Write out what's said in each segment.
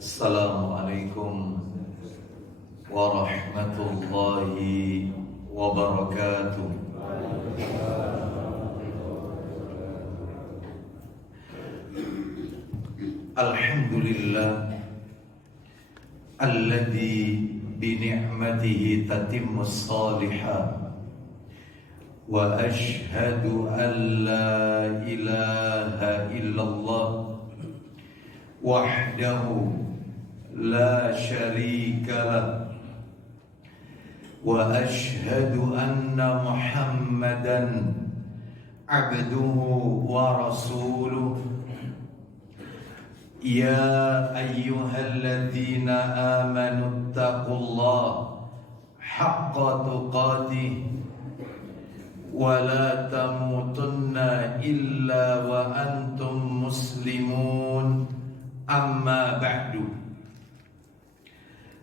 Assalamualaikum warahmatullahi wabarakatuh. Alhamdulillah alladzi bi ni'matihi tatimmus shalihat wa ashhadu an la ilaha illallah wahdahu la syarika lah wa ashhadu anna Muhammadan abduhu wa rasuluh. Ya ayyuhalladzina amanu taqullaha haqqa tuqatih wa la tamutunna illa wa antum muslimun. Amma ba'du,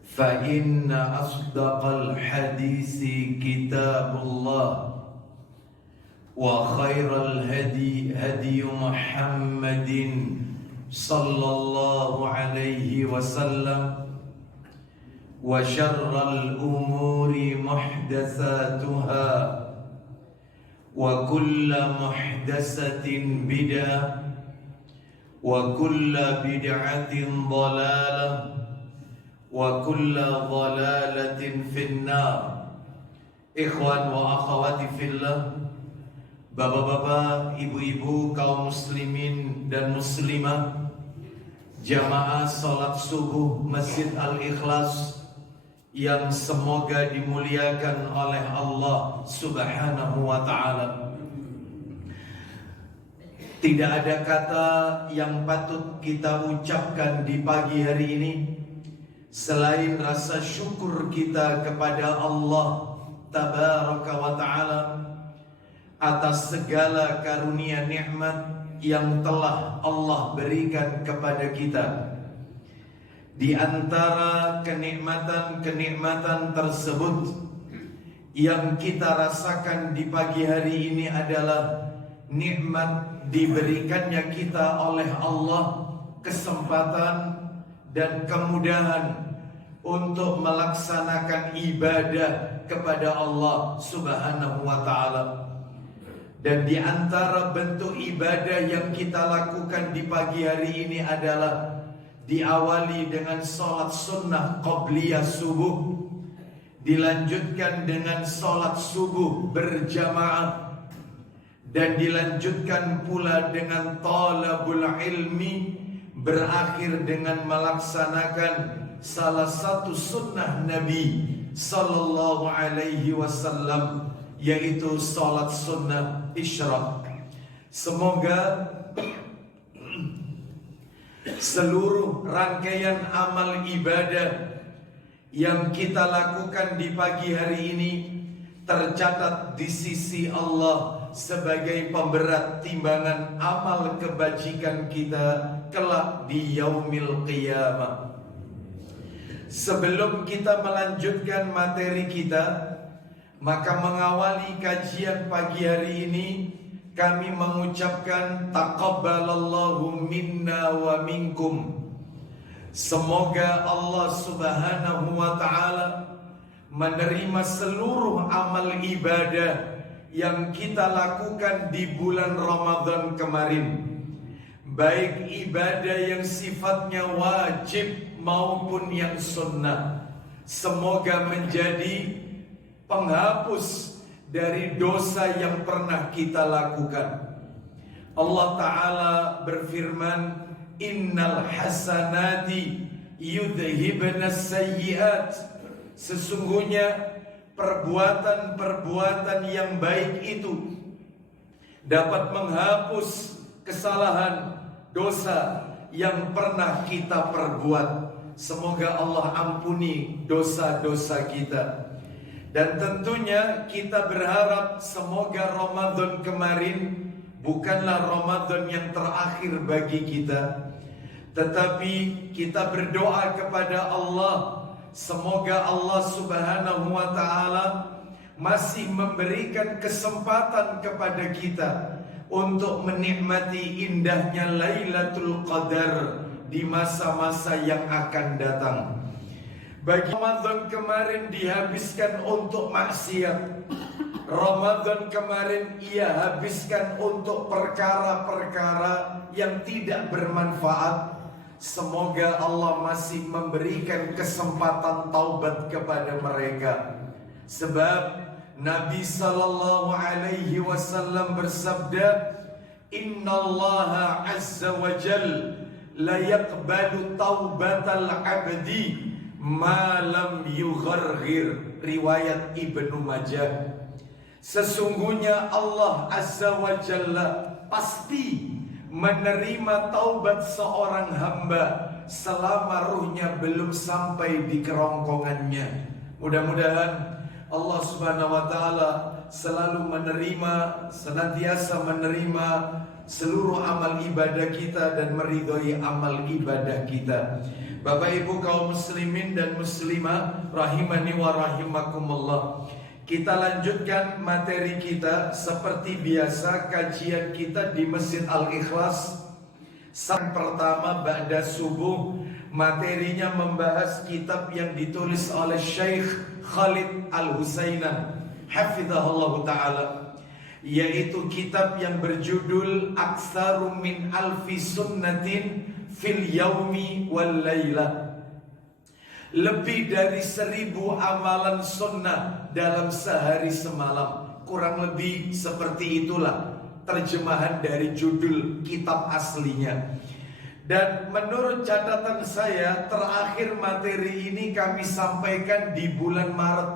fa inna asdaqal hadisi kitabullah wa khairal hadi hadi Muhammadin sallallahu alaihi wasallam wa syarral umuri muhdatsatuha wa kullu muhdatsatin bid'ah wa kullu bid'atin dhalalah wa kullu dhalalatin finnar. Ikhwan wa akhwati fillah, bapak-bapak, ibu-ibu, kaum muslimin dan muslimah, jamaah salat subuh Masjid Al-Ikhlas yang semoga dimuliakan oleh Allah Subhanahu wa ta'ala. Tidak ada kata yang patut kita ucapkan di pagi hari ini selain rasa syukur kita kepada Allah Tabaraka wa ta'ala atas segala karunia nikmat yang telah Allah berikan kepada kita. Di antara kenikmatan-kenikmatan tersebut yang kita rasakan di pagi hari ini adalah nikmat diberikannya kita oleh Allah kesempatan dan kemudahan untuk melaksanakan ibadah kepada Allah Subhanahu wa ta'ala. Dan di antara bentuk ibadah yang kita lakukan di pagi hari ini adalah diawali dengan sholat sunnah qabliyah subuh, dilanjutkan dengan sholat subuh berjamaah, dan dilanjutkan pula dengan talabul ilmi, berakhir dengan melaksanakan salah satu sunnah Nabi sallallahu alaihi wasallam, yaitu salat sunnah isyraq. Semoga seluruh rangkaian amal ibadah yang kita lakukan di pagi hari ini tercatat di sisi Allah sebagai pemberat timbangan amal kebajikan kita kelak di yaumil qiyamah. Sebelum kita melanjutkan materi kita, maka mengawali kajian pagi hari ini kami mengucapkan taqabbalallahu minna wa minkum. Semoga Allah Subhanahu wa ta'ala menerima seluruh amal ibadah yang kita lakukan di bulan Ramadan kemarin, baik ibadah yang sifatnya wajib maupun yang sunnah. Semoga menjadi penghapus dari dosa yang pernah kita lakukan. Allah Ta'ala berfirman, innal hasanati yudhibnas sayyiat. Sesungguhnya perbuatan-perbuatan yang baik itu dapat menghapus kesalahan, dosa yang pernah kita perbuat. Semoga Allah ampuni dosa-dosa kita. Dan tentunya kita berharap semoga Ramadan kemarin bukanlah Ramadan yang terakhir bagi kita, tetapi kita berdoa kepada Allah, semoga Allah Subhanahu wa ta'ala masih memberikan kesempatan kepada kita untuk menikmati indahnya Lailatul Qadar di masa-masa yang akan datang. Bagi Ramadan kemarin dihabiskan untuk maksiat, Ramadan kemarin ia habiskan untuk perkara-perkara yang tidak bermanfaat. Semoga Allah masih memberikan kesempatan taubat kepada mereka. Sebab Nabi sallallahu alaihi wasallam bersabda, "Innallaha azza wa jalla la yaqbalu taubatal 'abdi ma lam yugharghir." Riwayat Ibnu Majah. Sesungguhnya Allah azza wa jalla pasti menerima taubat seorang hamba selama ruhnya belum sampai di kerongkongannya. Mudah-mudahan Allah subhanahu wa ta'ala selalu menerima, senantiasa menerima seluruh amal ibadah kita dan meridhoi amal ibadah kita. Bapak ibu kaum muslimin dan muslimah rahimani wa rahimakumullah. Kita lanjutkan materi kita seperti biasa, kajian kita di Masjid Al-Ikhlas. Sang pertama ba'da subuh, materinya membahas kitab yang ditulis oleh Syekh Khalid Al-Husainan hafizahullah ta'ala, yaitu kitab yang berjudul Aktsaru min alfi sunnatin fil yaumi wal laylah. Lebih dari 1000 amalan sunnah dalam sehari semalam. Kurang lebih seperti itulah terjemahan dari judul kitab aslinya. Dan menurut catatan saya, terakhir materi ini kami sampaikan di bulan Maret,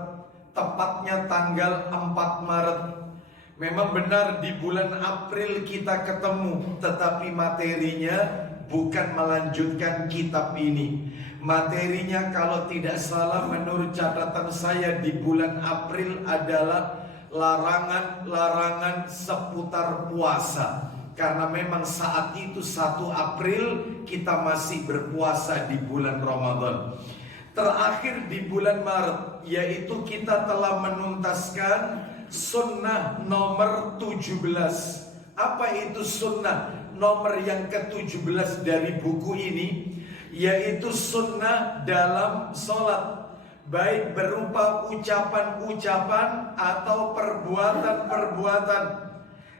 tepatnya tanggal 4 Maret. Memang benar di bulan April kita ketemu, tetapi materinya bukan melanjutkan kitab ini. Materinya kalau tidak salah menurut catatan saya di bulan April adalah larangan-larangan seputar puasa. Karena memang saat itu 1 April kita masih berpuasa di bulan Ramadan. Terakhir di bulan Maret, yaitu kita telah menuntaskan sunnah nomor 17. Apa itu sunnah nomor yang ke-17 dari buku ini? Yaitu sunnah dalam sholat, baik berupa ucapan-ucapan atau perbuatan-perbuatan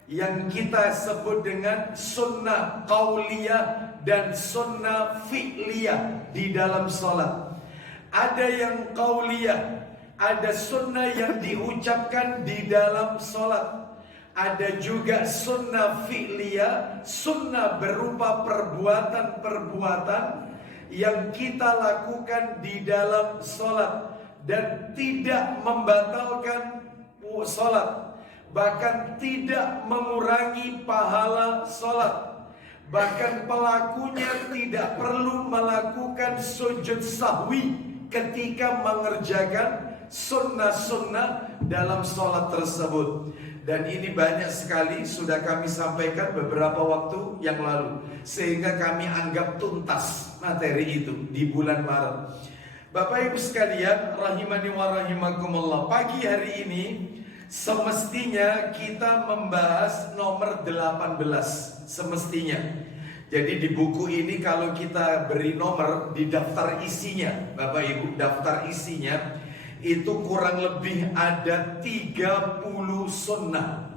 yang kita sebut dengan sunnah qauliyah dan sunnah fi'liyah di dalam sholat. Ada yang qauliyah, ada sunnah yang diucapkan di dalam sholat. Ada juga sunnah fi'liyah, sunnah berupa perbuatan-perbuatan yang kita lakukan di dalam sholat dan tidak membatalkan sholat, bahkan tidak mengurangi pahala sholat. Bahkan pelakunya tidak perlu melakukan sujud sahwi ketika mengerjakan sunnah-sunnah dalam sholat tersebut. Dan ini banyak sekali sudah kami sampaikan beberapa waktu yang lalu, sehingga kami anggap tuntas materi itu di bulan Maret. Bapak ibu sekalian rahimani wa rahimakumullah, pagi hari ini semestinya kita membahas nomor 18. Semestinya. Jadi di buku ini kalau kita beri nomor di daftar isinya, Bapak ibu, daftar isinya itu kurang lebih ada 30 sunnah.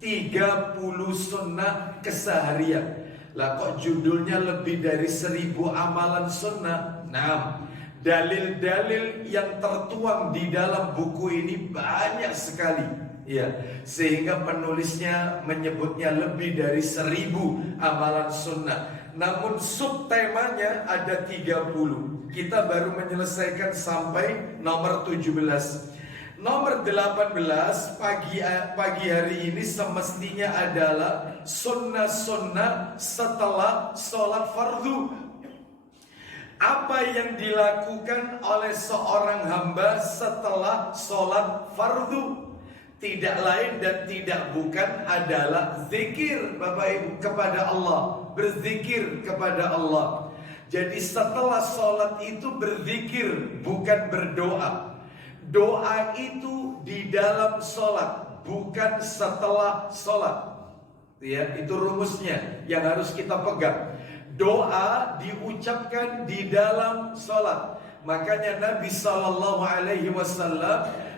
30 sunnah keseharian. Lah kok judulnya lebih dari 1000 amalan sunnah? Nah, dalil-dalil yang tertuang di dalam buku ini banyak sekali, ya, sehingga penulisnya menyebutnya lebih dari 1000 amalan sunnah. Namun subtemanya ada 30. Kita baru menyelesaikan sampai nomor 17. Nomor 18 pagi hari ini semestinya adalah sunnah-sunnah setelah sholat fardu. Apa yang dilakukan oleh seorang hamba setelah sholat fardu? Tidak lain dan tidak bukan adalah zikir, Bapak Ibu, kepada Allah. Berzikir kepada Allah. Jadi setelah sholat itu berzikir, bukan berdoa. Doa itu di dalam sholat, bukan setelah sholat. Ya, itu rumusnya yang harus kita pegang. Doa diucapkan di dalam sholat. Makanya Nabi SAW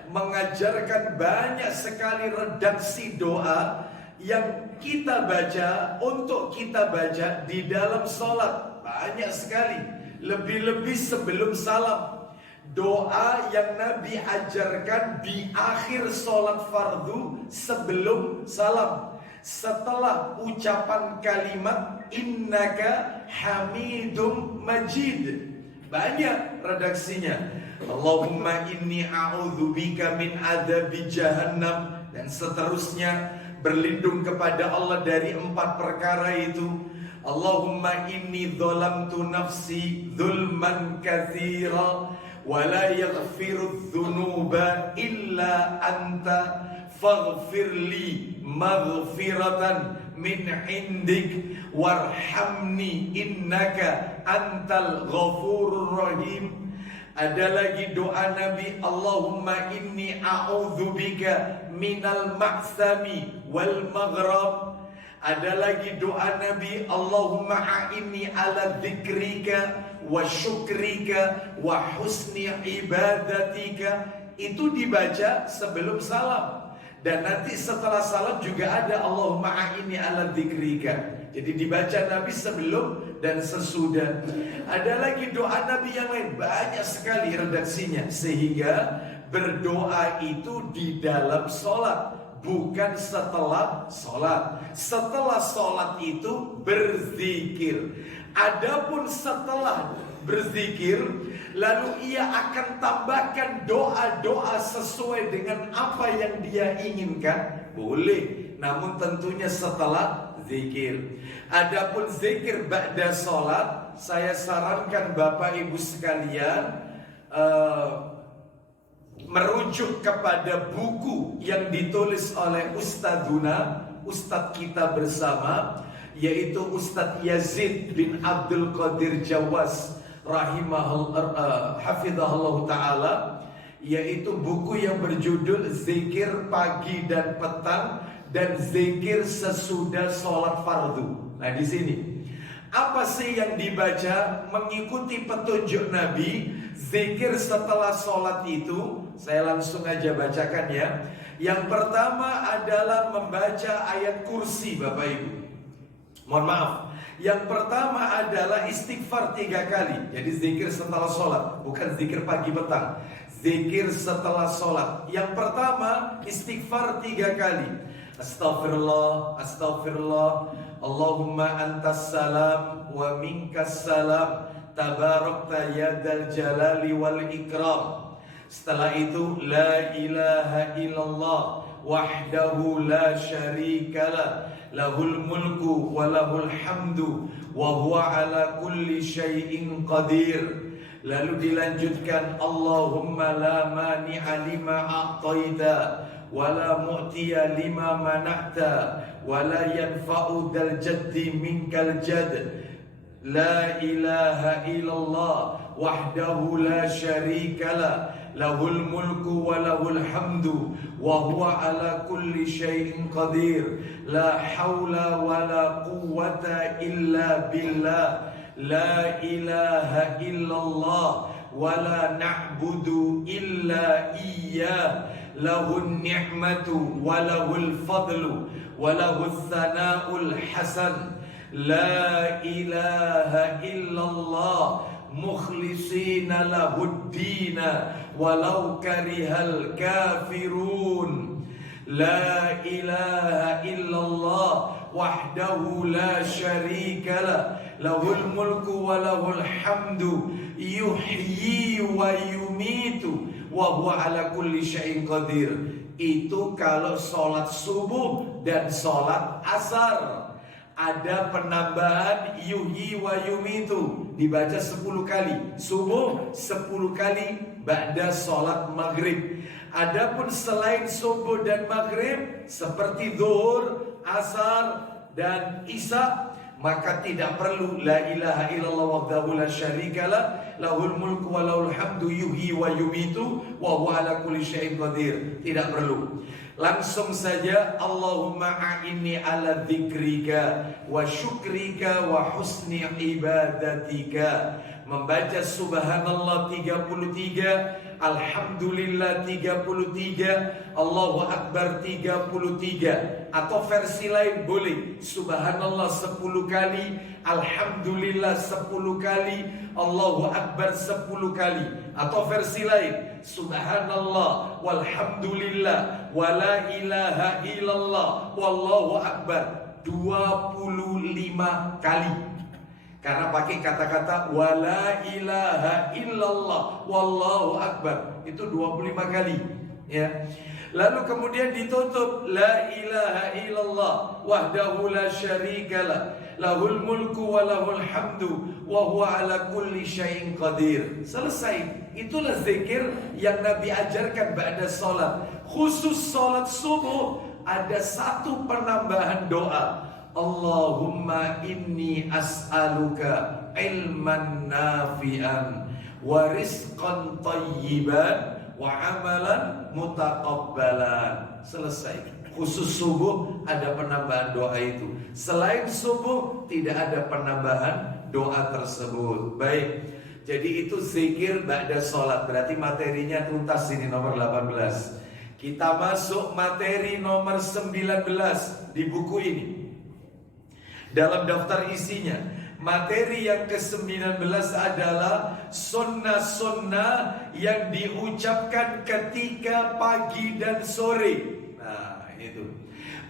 mengajarkan banyak sekali redaksi doa yang kita baca, untuk kita baca di dalam sholat. Banyak sekali. Lebih-lebih sebelum salam. Doa yang Nabi ajarkan di akhir sholat fardu sebelum salam. Setelah ucapan kalimat innaka hamidum majid, banyak redaksinya. Allahumma inni a'udzubika min adzabi jahannam, dan seterusnya. Berlindung kepada Allah dari 4 perkara itu. Allahumma inni dzalamtu nafsi dzulman katsira wa la yaghfiru dzunuba illa anta faghfirli maghfiratan min indik warhamni innaka antal ghafurur rahim. Ada lagi doa Nabi, Allahumma inni a'udzubika minal maksami wal maghrab. Ada lagi doa Nabi, Allahumma a'inni ala dzikrika wa syukrika wa husni ibadatika. Itu dibaca sebelum salam. Dan nanti setelah salam juga ada Allahumma a'inni ala dzikrika. Jadi dibaca Nabi sebelum dan sesudah. Ada lagi doa Nabi yang lain, banyak sekali redaksinya. Sehingga berdoa itu di dalam sholat, bukan setelah sholat. Setelah sholat itu berzikir. Adapun setelah berzikir, lalu ia akan tambahkan doa-doa sesuai dengan apa yang dia inginkan, boleh. Namun tentunya setelah zikir. Adapun zikir ba'da sholat, saya sarankan Bapak Ibu sekalian merujuk kepada buku yang ditulis oleh Ustadz kita bersama, yaitu Ustadz Yazid bin Abdul Qadir Jawas hafizahullah ta'ala, yaitu buku yang berjudul Zikir Pagi dan Petang dan Zikir Sesudah Sholat Fardu. Nah, di sini apa sih yang dibaca mengikuti petunjuk Nabi? Zikir setelah sholat itu, saya langsung aja bacakan ya. Yang pertama adalah membaca ayat kursi, Bapak Ibu. Mohon maaf. Yang pertama adalah istighfar 3 kali. Jadi zikir setelah sholat, bukan zikir pagi petang. Zikir setelah sholat. Yang pertama istighfar 3 kali. Astaghfirullah, astaghfirullah. Allahumma antas salam wa minkas salam. Tabarakta yadal jalali wal ikram. Setelah itu la ilaha illallah wahdahu la syarikalah, lahul mulku wa lahul hamdu wa huwa ala kulli syai'in qadir. Lalu dilanjutkan Allahumma la mani'a lima a'taita wa la mu'tiya lima mana'ta wa la yanfa'u dal jaddi minkal jadd. La ilaha illallah wahdahu la syarikalah, lahul mulku wa lahul hamdu wa huwa ala kulli syai'in qadir. La haula wa la quwwata illa billah. La ilaha illallah wa la na'budu illa iyyah. Lahun ni'matu wa lahul fadlu wa lahul thana'ul hasan. La ilaha illallah mukhlisina lahuddina walau karihal kafirun. La ilaha illallah wahdahu la syarikalah, lahul mulku wa lahul hamdu yuhyi wa yumitu wa huwa ala kulli syai'in qadir. Itu kalau sholat subuh dan sholat asar. Ada penambahan yuhyi wa yumitu, dibaca 10 kali subuh, 10 kali ba'da sholat maghrib. Adapun selain subuh dan maghrib seperti zuhur, asar dan isya, maka tidak perlu la ilaha illallah wahdahu la syarikalah lahul mulku wa lahul hamdu yuhyi wa yumitu wa huwa ala kulli syai'in qadir. Tidak perlu. Langsung saja Allahumma a'inni ala dzikrika wa syukrika wa husni ibadatika. Membaca subhanallah 33, alhamdulillah 33, Allahu akbar 33. Atau versi lain boleh subhanallah 10 kali, alhamdulillah 10 kali, Allahu akbar 10 kali. Atau versi lain subhanallah walhamdulillah wala ilaha illallah wallahu akbar 25 kali. Karena pakai kata-kata wala ilaha illallah wallahu akbar, itu 25 kali, ya. Lalu kemudian ditutup la ilaha illallah wahdahu la syarikalah lahul mulku wa lahul hamdu wa huwa ala kulli syai'in qadir. Selesai. Itulah zikir yang Nabi ajarkan ba'da salat. Khusus salat subuh ada satu penambahan doa. Allahumma inni as'aluka ilman nafi'an wa rizqan tayyiban wa amalan mutaqabbalan. Selesai. Khusus subuh ada penambahan doa itu. Selain subuh tidak ada penambahan doa tersebut. Baik. Jadi itu zikir ba'da sholat. Berarti materinya tuntas ini nomor 18. Kita masuk materi nomor 19 di buku ini. Dalam daftar isinya, materi yang ke-19 adalah sunnah-sunnah yang diucapkan ketika pagi dan sore. Nah, itu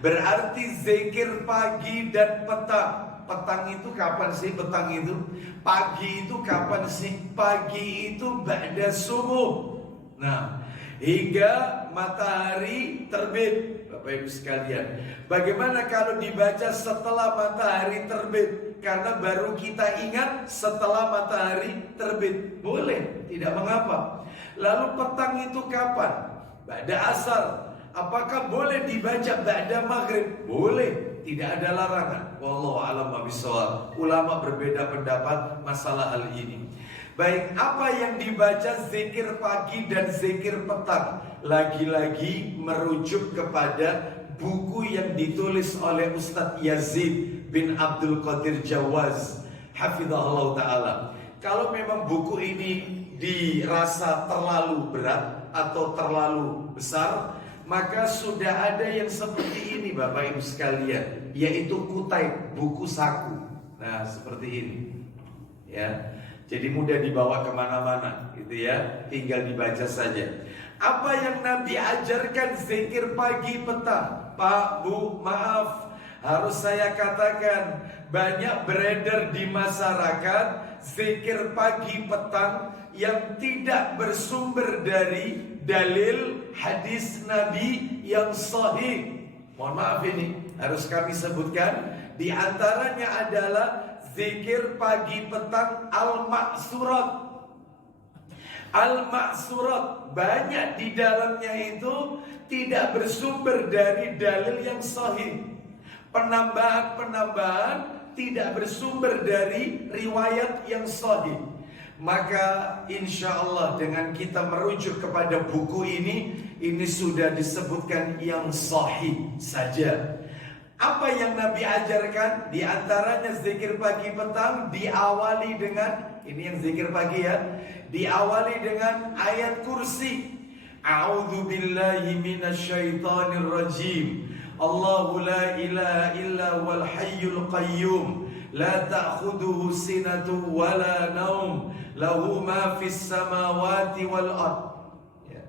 berarti zikir pagi dan petang. Petang itu kapan sih petang itu? Pagi itu kapan sih? Pagi itu ba'da subuh. Nah, hingga matahari terbit. Bapak Ibu sekalian, bagaimana kalau dibaca setelah matahari terbit? Karena baru kita ingat setelah matahari terbit. Boleh, tidak mengapa. Lalu petang itu kapan? Ba'da asar. Apakah boleh dibaca ba'da maghrib? Boleh, tidak ada larangan. Wallahu a'lam bishawab. Ulama berbeda pendapat masalah hal ini. Baik, apa yang dibaca zikir pagi dan zikir petang? Lagi-lagi merujuk kepada buku yang ditulis oleh Ustadz Yazid bin Abdul Qadir Jawaz, hafizahullah ta'ala. Kalau memang buku ini dirasa terlalu berat atau terlalu besar, maka sudah ada yang seperti ini Bapak Ibu sekalian, yaitu Kutaib, buku saku. Nah, seperti ini, ya. Jadi mudah dibawa kemana-mana, gitu ya. Tinggal dibaca saja. Apa yang Nabi ajarkan zikir pagi petang? Pak, Bu, maaf, harus saya katakan, banyak beredar di masyarakat zikir pagi petang yang tidak bersumber dari dalil hadis Nabi yang sahih. Mohon maaf, ini harus kami sebutkan. Di antaranya adalah zikir pagi petang al-maksurat. Al-maksurat banyak di dalamnya itu tidak bersumber dari dalil yang sahih. Penambahan-penambahan tidak bersumber dari riwayat yang sahih. Maka insya Allah dengan kita merujuk kepada buku ini sudah disebutkan yang sahih saja. Apa yang Nabi ajarkan? Di antaranya zikir pagi petang diawali dengan, ini yang zikir pagi ya, diawali dengan ayat kursi. A'udzu billahi minasyaitonir rajim. Allahu la ilaha illa wal hayyul qayyum. La ta'khudhuhu sinatu wa la naum. Lahu ma fis samawati wal ard. Ya.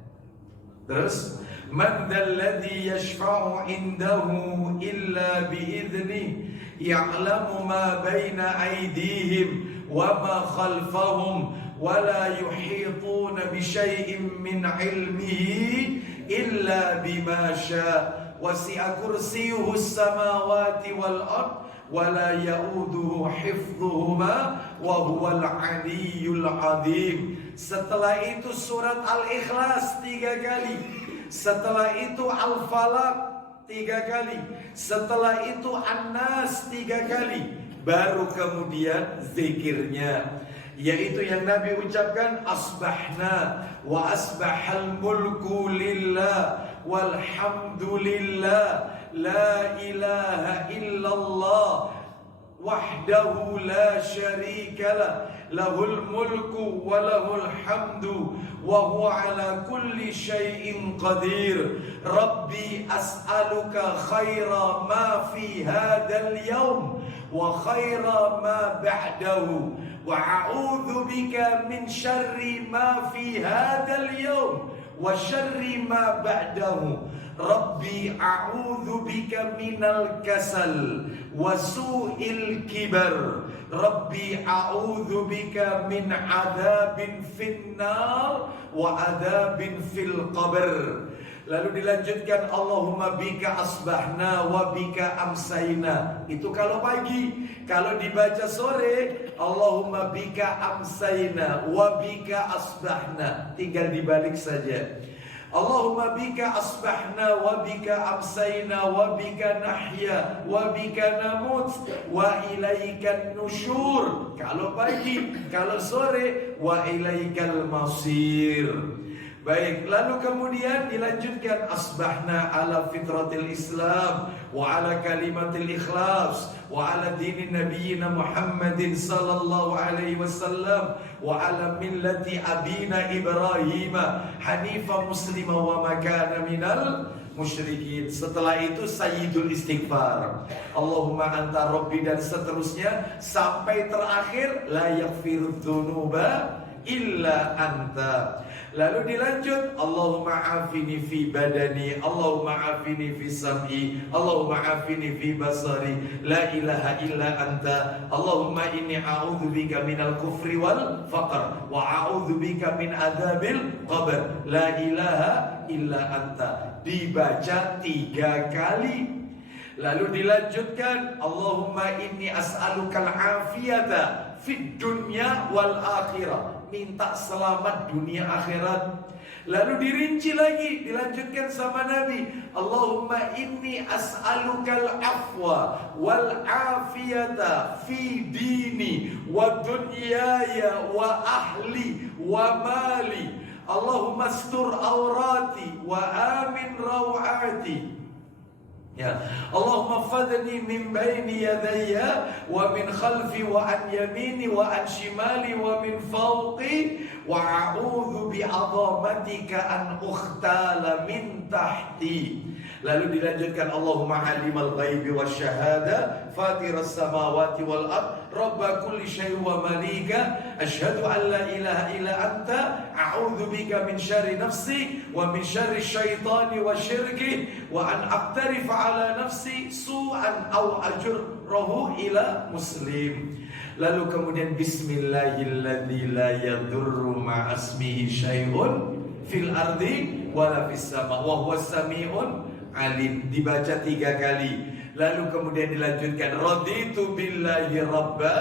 Terus man dzalladzi yashfa'u 'indahu illa bi'idznihi ya'lamu ma baina aydihim wa ma khalfahum wa la yuhituna bi syai'in min 'ilmihi illa bima syaa' wasi'a kursiyyuhu as-samawati wal ard wa la ya'uduhu hifdhuhuma wa huwal 'aliyyul 'adzim. Setelah itu surat Al-Ikhlas 3 kali. Setelah itu Al-Falaq 3 kali. Setelah itu An-Nas 3 kali. baru kemudian zikirnya, yaitu yang Nabi ucapkan, asbahna wa asbahal mulku lillah walhamdulillah la ilaha illallah wahdahu la syarikalah lahul mulku wa lahul hamdu wa huwa ala kulli syai'in qadir. Rabbi as'aluka khaira ma fi hadzal yaum wa khaira ma ba'dahu wa a'udzu bika min syarri ma fi hadzal yaum wa syarri ma ba'dahu. Rabbi a'udzu bika minal kasal wa su'il kibar. Rabbi a'udzu bika min adzabin finnar wa adzabin fil qabr. Lalu dilanjutkan, Allahumma bika asbahna wa bika amsayna. Itu kalau pagi. Kalau dibaca sore, Allahumma bika amsayna wa bika asbahna. Tinggal dibalik saja. Allahumma bika asbahna wa bika amsayna wa bika nahya wa bika namut wa ilaikan nusyur. Kalau pagi, kalau sore, wa ilaikal masir. Baik, lalu kemudian dilanjutkan, asbahna ala fitratil Islam wa ala kalimatil ikhlas wa ala dinin nabiyina Muhammadin sallallahu alaihi wasallam wa ala millati abina Ibrahim hanifa muslima wa makana minal musyrikin. Setelah itu sayyidul istighfar, Allahumma anta rabbi, dan seterusnya sampai terakhir la yaghfirudz dzunuba illa anta. Lalu dilanjut, Allahumma afini fi badani, Allahumma afini fi sam'i, Allahumma afini fi basari, la ilaha illa anta, Allahumma inni a'udzubika minal kufri wal faqr wa a'udzubika min adzabil qabr, la ilaha illa anta. Dibaca 3 kali. Lalu dilanjutkan, Allahumma inni as'alukal afiyata fid dunya wal akhirah. Minta selamat dunia akhirat. Lalu dirinci lagi, dilanjutkan sama Nabi, Allahumma inni as'alukal afwa wal afiyata fi dini wa dunyaya wa ahli wa mali. Allahumma astur aurati wa amin rawati. Ya, Allahumma fadni min baini yadayya wa min khalfi wa an yamini wa an shimali wa min fawqi wa a'udzu bi'azamatika an ukhtala min tahti. Lalu dilanjutkan, Allahumma alimal ghaibi wasyahada fatiras samawati wal ard rabba kulli syai' wa malika asyhadu an la ilaha illa anta a'udzu bika min syarri nafsi wa min syarri syaitani wa syirki wa an aqtarifa ala nafsi su'an aw ajurruhu ila muslim. Lalu kemudian bismillahilladzi la yadurru ma'asmihi syai'un fil ardi wala fis sama wa huwas sami'un alim. Dibaca 3 kali. Lalu kemudian dilanjutkan, raditu billahi rabba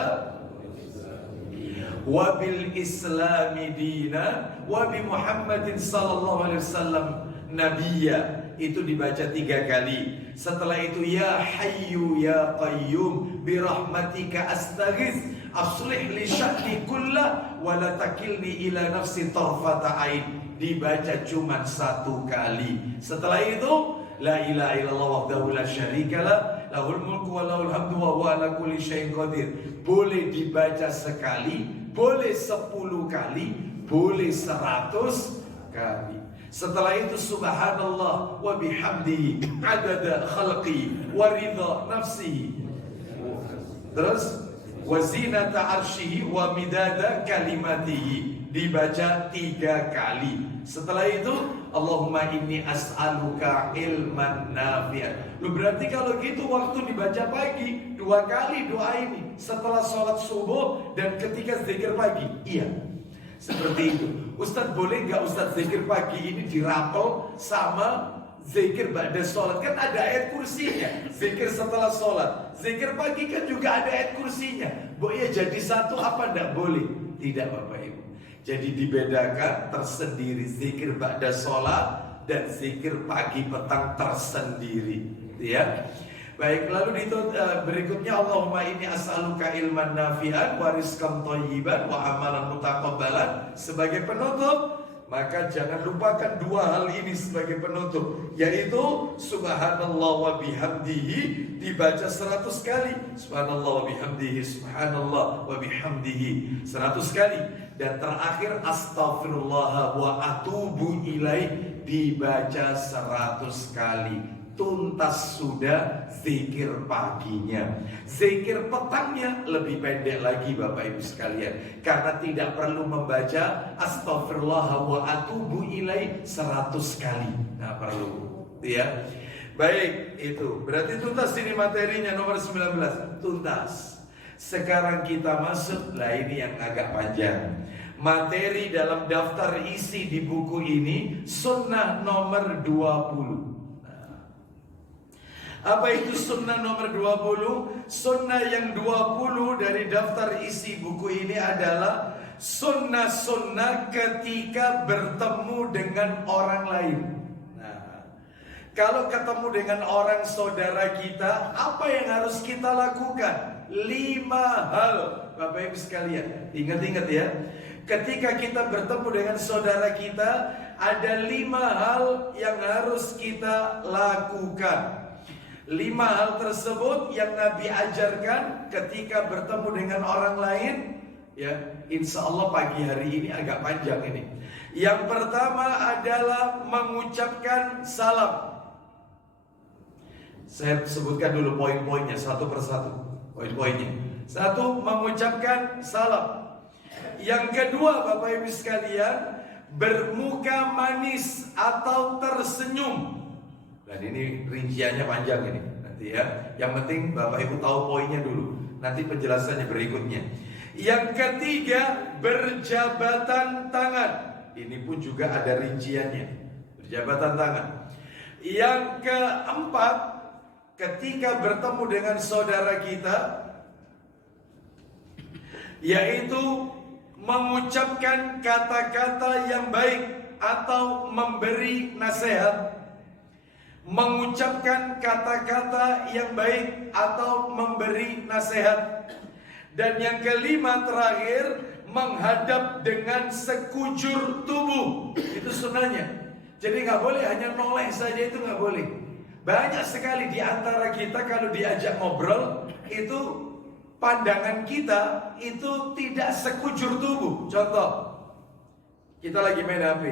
wa bil islami dina wa bi Muhammadin sallallahu alaihi wasallam nabiyya. Itu dibaca 3 kali. Setelah itu, ya hayyu ya qayyum bi rahmatika astaghits aslih li sya'ni kullah wa la takilni ila nafsi tarfata ain. Dibaca cuma 1 kali. Setelah itu, la ilaha illallah wahdahu la syarikalah lahul mulku wa lahul hamdu wa huwa ala kulli syai'in qadir. Boleh dibaca sekali, boleh 10 kali, boleh 100 kali. Setelah itu, subhanallah wa bihamdihi adada khalqi wa ridha nafsihi, terus wa zinata arsyihi wa midada kalimatihi. Dibaca 3 kali. Setelah itu, Allahumma inni as'aluka ilman nafi'an. Lu berarti kalau gitu waktu dibaca pagi 2 kali doa ini setelah sholat subuh dan ketika zikir pagi. Iya, seperti itu. Ustadz, boleh nggak Ustadz zikir pagi ini dirapel sama zikir ba'da sholat? Kan ada ayat kursinya. Zikir setelah sholat, zikir pagi kan juga ada ayat kursinya. Boleh jadi satu apa enggak? Boleh. Tidak, Bapak Ibu. Jadi dibedakan tersendiri, zikir ba'da sholat dan zikir pagi petang tersendiri, ya. Baik, lalu berikutnya Allahumma inni as'aluka ilman nafi'an wa rizqan thayyiban wa amalan mutaqabbalan. Sebagai penutup, maka jangan lupakan dua hal ini sebagai penutup, yaitu subhanallah wa bihamdihi dibaca 100 kali. Subhanallah wa bihamdihi, subhanallah wa bihamdihi 100 kali. Dan terakhir astaghfirullah wa atubu ilaih dibaca 100 kali. Tuntas sudah zikir paginya. Zikir petangnya lebih pendek lagi Bapak Ibu sekalian, karena tidak perlu membaca astaghfirullah wa atubu ilaih 100 kali. Nah perlu, ya. Baik, itu berarti tuntas ini materinya nomor 19. Tuntas. Sekarang kita masuk, lah ini yang agak panjang. Materi dalam daftar isi di buku ini sunnah nomor 20. Apa itu sunnah nomor 20? Sunnah yang 20 dari daftar isi buku ini adalah sunnah-sunnah ketika bertemu dengan orang lain. Nah, kalau ketemu dengan orang saudara kita, apa yang harus kita lakukan? 5 hal, Bapak Ibu sekalian. Ingat-ingat ya. Ketika kita bertemu dengan saudara kita, ada 5 hal yang harus kita lakukan. 5 hal tersebut yang Nabi ajarkan ketika bertemu dengan orang lain, ya, insya Allah pagi hari ini agak panjang ini. Yang pertama adalah mengucapkan salam. Saya sebutkan dulu poin-poinnya satu persatu. Poin-poinnya. 1, mengucapkan salam. Yang kedua, Bapak Ibu sekalian, bermuka manis atau tersenyum. Dan ini rinciannya panjang ini nanti ya. Yang penting Bapak Ibu tahu poinnya dulu. Nanti penjelasannya berikutnya. Yang ketiga, berjabatan tangan. Ini pun juga ada rinciannya. Berjabatan tangan. Yang keempat, ketika bertemu dengan saudara kita, yaitu mengucapkan kata-kata yang baik atau memberi nasihat. Mengucapkan kata-kata yang baik atau memberi nasihat. Dan yang kelima terakhir, menghadap dengan sekujur tubuh. Itu sunnahnya. Jadi nggak boleh hanya noleh saja, itu nggak boleh. Banyak sekali di antara kita kalau diajak ngobrol, itu pandangan kita itu tidak sekujur tubuh. Contoh, kita lagi main HP,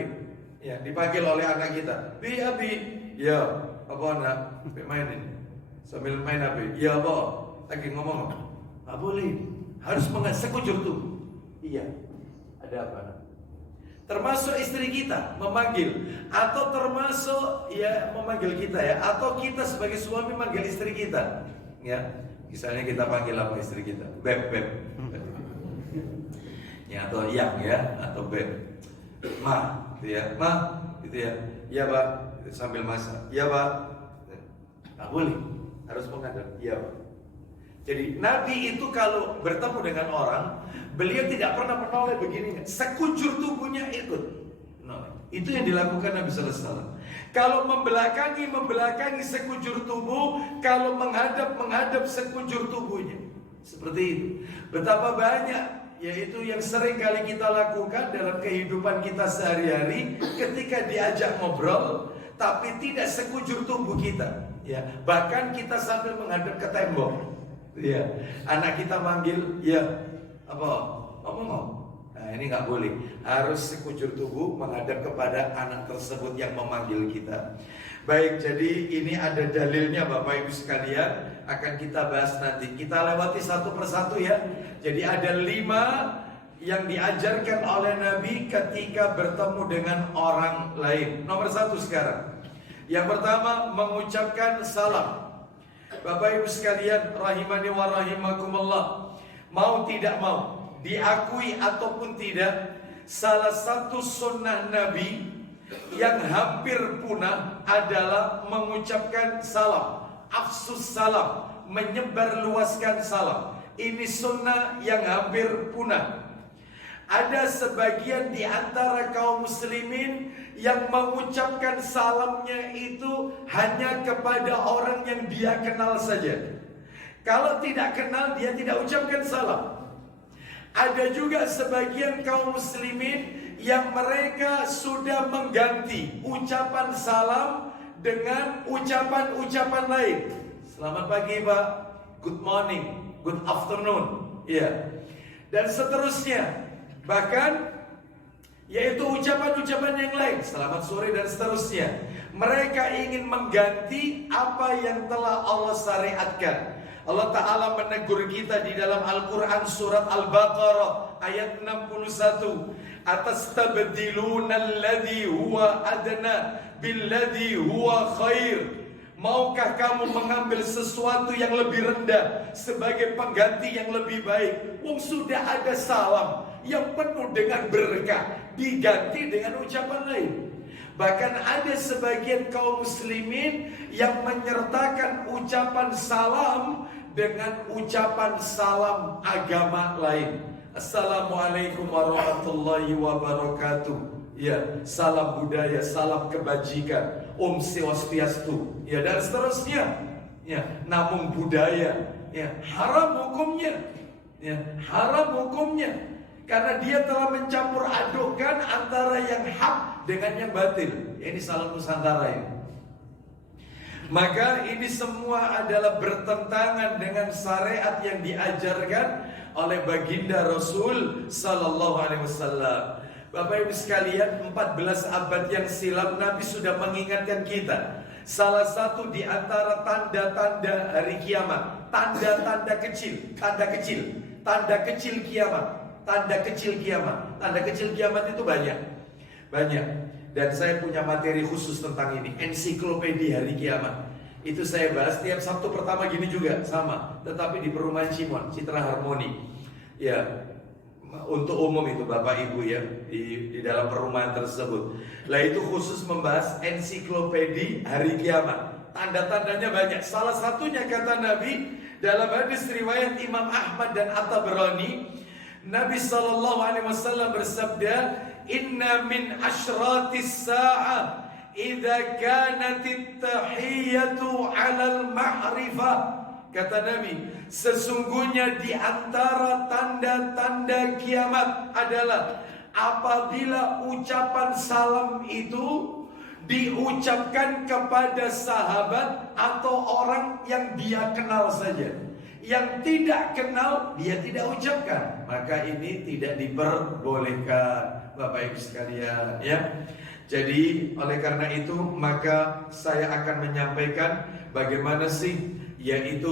ya, dipanggil oleh anak kita, Bi, Abi, ya, apa anak? Main ini, sambil main HP, ya apa? Lagi ngomong, nggak boleh, harus sekujur tubuh. Iya, ada apa? Termasuk istri kita memanggil, atau termasuk ya memanggil kita ya, atau kita sebagai suami manggil istri kita, ya. Misalnya kita panggil apa istri kita? Beb, beb. Ya, atau yang ya, atau beb. Ma, gitu ya. Ma, gitu ya. Ya, Pak, sambil masak. Ya, Pak. Nggak boleh. Harus menghadap. Ya, Pak. Jadi Nabi itu kalau bertemu dengan orang, beliau tidak pernah menoleh begini. Sekujur tubuhnya ikut. Itu yang dilakukan Nabi sallallahu alaihi wasallam. Kalau membelakangi sekujur tubuh, kalau menghadap sekujur tubuhnya. Seperti itu. Betapa banyak yaitu yang sering kali kita lakukan dalam kehidupan kita sehari-hari ketika diajak ngobrol tapi tidak sekujur tubuh kita, ya. Bahkan kita sambil menghadap ke tembok. Ya. Anak kita manggil, ya, apa? Ngomong. Nah, ini nggak boleh. Harus sekujur tubuh menghadap kepada anak tersebut yang memanggil kita. Baik, jadi ini ada dalilnya Bapak Ibu sekalian. Akan kita bahas nanti. Kita lewati satu persatu ya. Jadi ada 5 yang diajarkan oleh Nabi ketika bertemu dengan orang lain. Nomor 1 sekarang. Yang pertama, mengucapkan salam. Bapak Ibu sekalian, rahimani wa rahimakumullah. Mau tidak mau, diakui ataupun tidak, salah satu sunnah Nabi yang hampir punah adalah mengucapkan salam. Afsus salam, menyebarluaskan salam. Ini sunnah yang hampir punah. Ada sebagian di antara kaum muslimin yang mengucapkan salamnya itu hanya kepada orang yang dia kenal saja. Kalau tidak kenal, dia tidak ucapkan salam. Ada juga sebagian kaum muslimin yang mereka sudah mengganti ucapan salam dengan ucapan-ucapan lain. Selamat pagi Pak, good morning, good afternoon, ya, dan seterusnya. Bahkan yaitu ucapan-ucapan yang lain, selamat sore dan seterusnya. Mereka ingin mengganti apa yang telah Allah syariatkan. Allah Ta'ala menegur kita di dalam Al-Quran surat Al-Baqarah ayat 61. Atastabdiluna alladhi huwa adna billadhi huwa khair. Maukah kamu mengambil sesuatu yang lebih rendah sebagai pengganti yang lebih baik? Sudah ada salam yang penuh dengan berkah diganti dengan ucapan lain. Bahkan ada sebagian kaum muslimin yang menyertakan ucapan salam dengan ucapan salam agama lain. Assalamualaikum warahmatullahi wabarakatuh. Ya, salam budaya, salam kebajikan, Om Swastiastu, ya, dan seterusnya. Ya, namun budaya, ya, haram hukumnya. Ya, haram hukumnya. Karena dia telah mencampur adukkan antara yang hak dengan yang batil. Ini salam Nusantara ini. Maka ini semua adalah bertentangan dengan syariat yang diajarkan oleh baginda Rasul Sallallahu Alaihi Wasallam. Bapak Ibu sekalian, 14 abad yang silam Nabi sudah mengingatkan kita. Salah satu di antara tanda-tanda hari kiamat, tanda-tanda kecil, tanda kecil kiamat. Tanda kecil kiamat itu banyak. Dan saya punya materi khusus tentang ini, ensiklopedia hari kiamat. Itu saya bahas tiap Sabtu pertama gini juga, sama. Tetapi di Perumahan Cimon, Citra Harmoni. Ya, untuk umum itu Bapak Ibu ya, di dalam perumahan tersebut. Lah itu khusus membahas ensiklopedia hari kiamat. Tanda-tandanya banyak. Salah satunya kata Nabi dalam hadis riwayat Imam Ahmad dan At-Tabrani, Nabi Sallallahu Alaihi Wasallam bersabda, Inna min ashratis sa'ah idza kanatit tahiyyatu 'alal ma'rifah. Kata Nabi, sesungguhnya di antara tanda-tanda kiamat adalah apabila ucapan salam itu diucapkan kepada sahabat atau orang yang dia kenal saja. Yang tidak kenal dia tidak ucapkan, maka ini tidak diperbolehkan, Bapak Ibu sekalian, ya. Jadi oleh karena itu maka saya akan menyampaikan bagaimana sih yaitu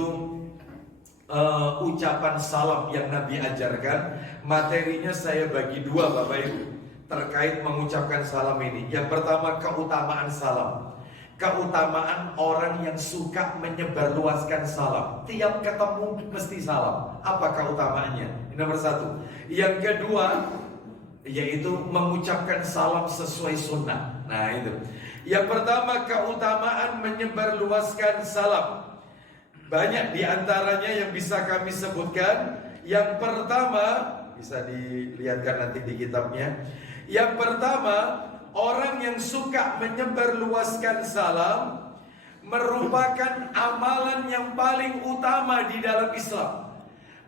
ucapan salam yang Nabi ajarkan. Materinya saya bagi dua Bapak Ibu terkait mengucapkan salam ini. Yang pertama, keutamaan salam. Keutamaan orang yang suka menyebarluaskan salam. Tiap ketemu mesti salam. Apa keutamaannya? Ini nomor satu. Yang kedua, yaitu mengucapkan salam sesuai sunnah. Nah itu. Yang pertama, keutamaan menyebarluaskan salam. Banyak diantaranya yang bisa kami sebutkan. Yang pertama, bisa dilihatkan nanti di kitabnya. Yang pertama, orang yang suka menyebarluaskan salam merupakan amalan yang paling utama di dalam Islam.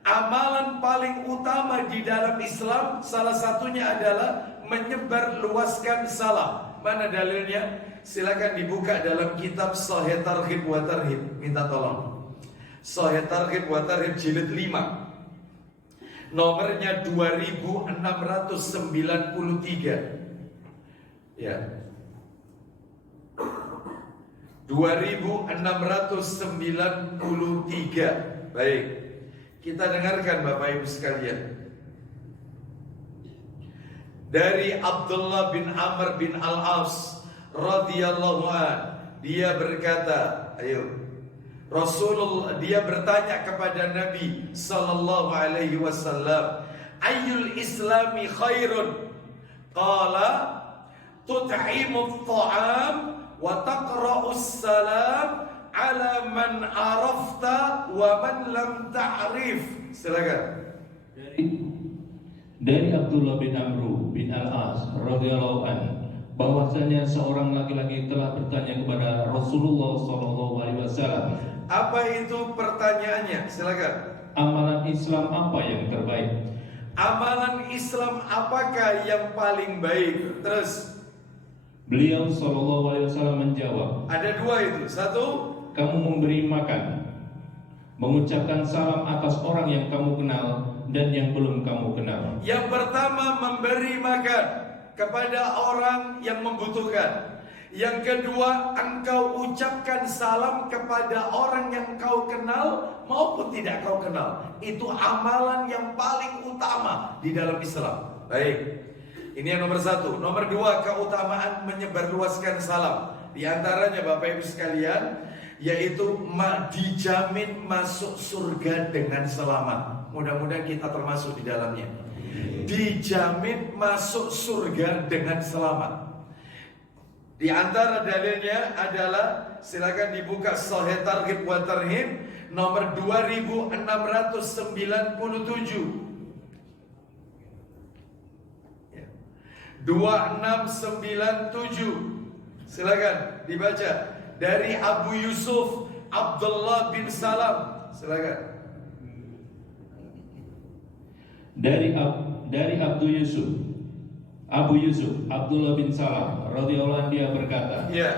Amalan paling utama di dalam Islam salah satunya adalah menyebarluaskan salam. Mana dalilnya? Silakan dibuka dalam kitab Shahih Targhib wa Tarhib. Minta tolong. Shahih Targhib wa Tarhib jilid 5. Nomornya 2693. Ya, 2693. Baik, kita dengarkan Bapak Ibu sekalian. Dari Abdullah bin Amr bin Al-As radhiyallahu an, dia berkata, dia bertanya kepada Nabi sallallahu alaihi wasallam, ayyul islami khairun? Qala tut'imut ta'am wa taqra'us salam ala man arafta wa man lam ta'rif. Silakan. Dari Abdullah bin Amru bin Al-As radhiyallahu an, bahwasanya seorang laki-laki telah bertanya kepada Rasulullah SAW. Apa itu pertanyaannya? Silakan. Amalan Islam apa yang terbaik? Amalan Islam apakah yang paling baik? Terus Beliau SAW menjawab, ada dua itu. Satu, kamu memberi makan, mengucapkan salam atas orang yang kamu kenal dan yang belum kamu kenal. yang pertama memberi makan kepada orang yang membutuhkan. Yang kedua, engkau ucapkan salam kepada orang yang kau kenal maupun tidak kau kenal. Itu amalan yang paling utama di dalam Islam. Baik, ini yang nomor satu. Nomor dua, keutamaan menyebarluaskan salam. Di antaranya Bapak Ibu sekalian, yaitu dijamin masuk surga dengan selamat. Mudah-mudahan kita termasuk di dalamnya. Dijamin masuk surga dengan selamat. Di antara dalilnya adalah, silakan dibuka Sahih Targhib wa Tarhib nomor 2697. 2697. Silakan dibaca dari Abu Yusuf Abdullah bin Salam. Silakan. Dari Abu Yusuf Abdullah bin Salam radhiyallahu anhu, dia berkata, Ya,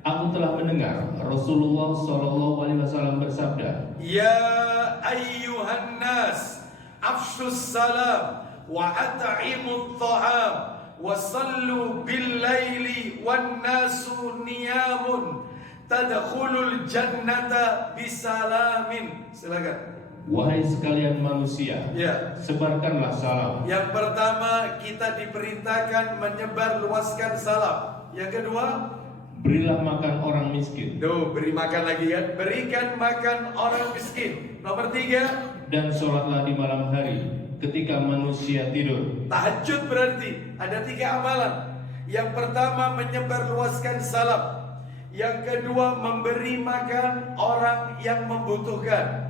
aku telah mendengar Rasulullah SAW bersabda, ya ayyuhan nas, afshus salam wa at'imut ta'am wa sallu bil laili wan nasu niyamun tadkhulul jannata bisalamin. Silakan. wahai sekalian manusia, Ya. sebarkanlah salam. Yang pertama, kita diperintahkan menyebar luaskan salam. Yang kedua, Berilah makan orang miskin. tuh beri makan lagi kan, berikan makan orang miskin. Nomor tiga, Dan sholatlah di malam hari ketika manusia tidur. tahajud. Berarti ada tiga amalan. Yang pertama, menyebar luaskan salam. Yang kedua, memberi makan orang yang membutuhkan.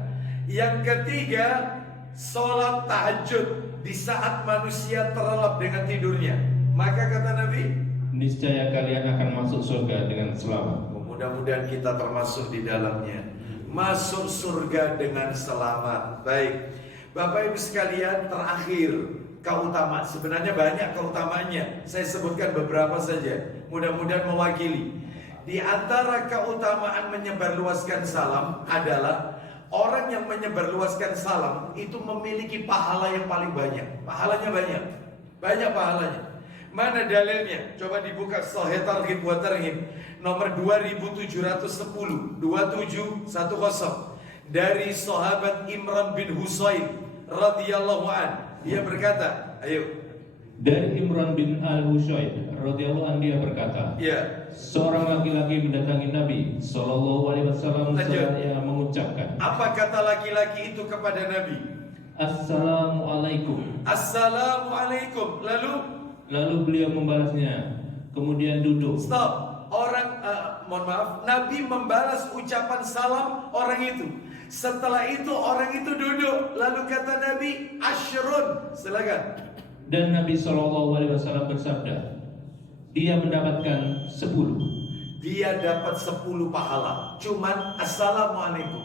Yang ketiga, sholat tahajud di saat manusia terlelap dengan tidurnya. Maka kata Nabi, Niscaya kalian akan masuk surga dengan selamat. mudah-mudahan kita termasuk di dalamnya. Masuk surga dengan selamat. Baik, Bapak Ibu sekalian, terakhir keutamaan. Sebenarnya banyak keutamaannya. Saya sebutkan beberapa saja. Mudah-mudahan mewakili. Di antara keutamaan menyebarluaskan salam adalah orang yang menyebarluaskan salam itu memiliki pahala yang paling banyak. Pahalanya banyak. Banyak pahalanya. Mana dalilnya? Coba dibuka Sahih Targhib wa Tarhib nomor 2710 2710 dari sahabat Imran bin Husain radhiyallahu an. Dia berkata, ayo. Dari Imran bin Al-Husayn radhiyallahu anhu, dia berkata, Ya. seorang laki-laki mendatangi Nabi SAW seraya mengucapkan, Apa kata laki-laki itu kepada Nabi? Assalamualaikum. Assalamualaikum. Lalu beliau membalasnya, kemudian duduk. Stop. Mohon maaf, Nabi membalas ucapan salam orang itu. Setelah itu orang itu duduk. Lalu kata Nabi, asyrun. Silakan. Dan Nabi SAW bersabda, dia mendapatkan 10. Dia dapat 10 pahala. Cuman assalamualaikum.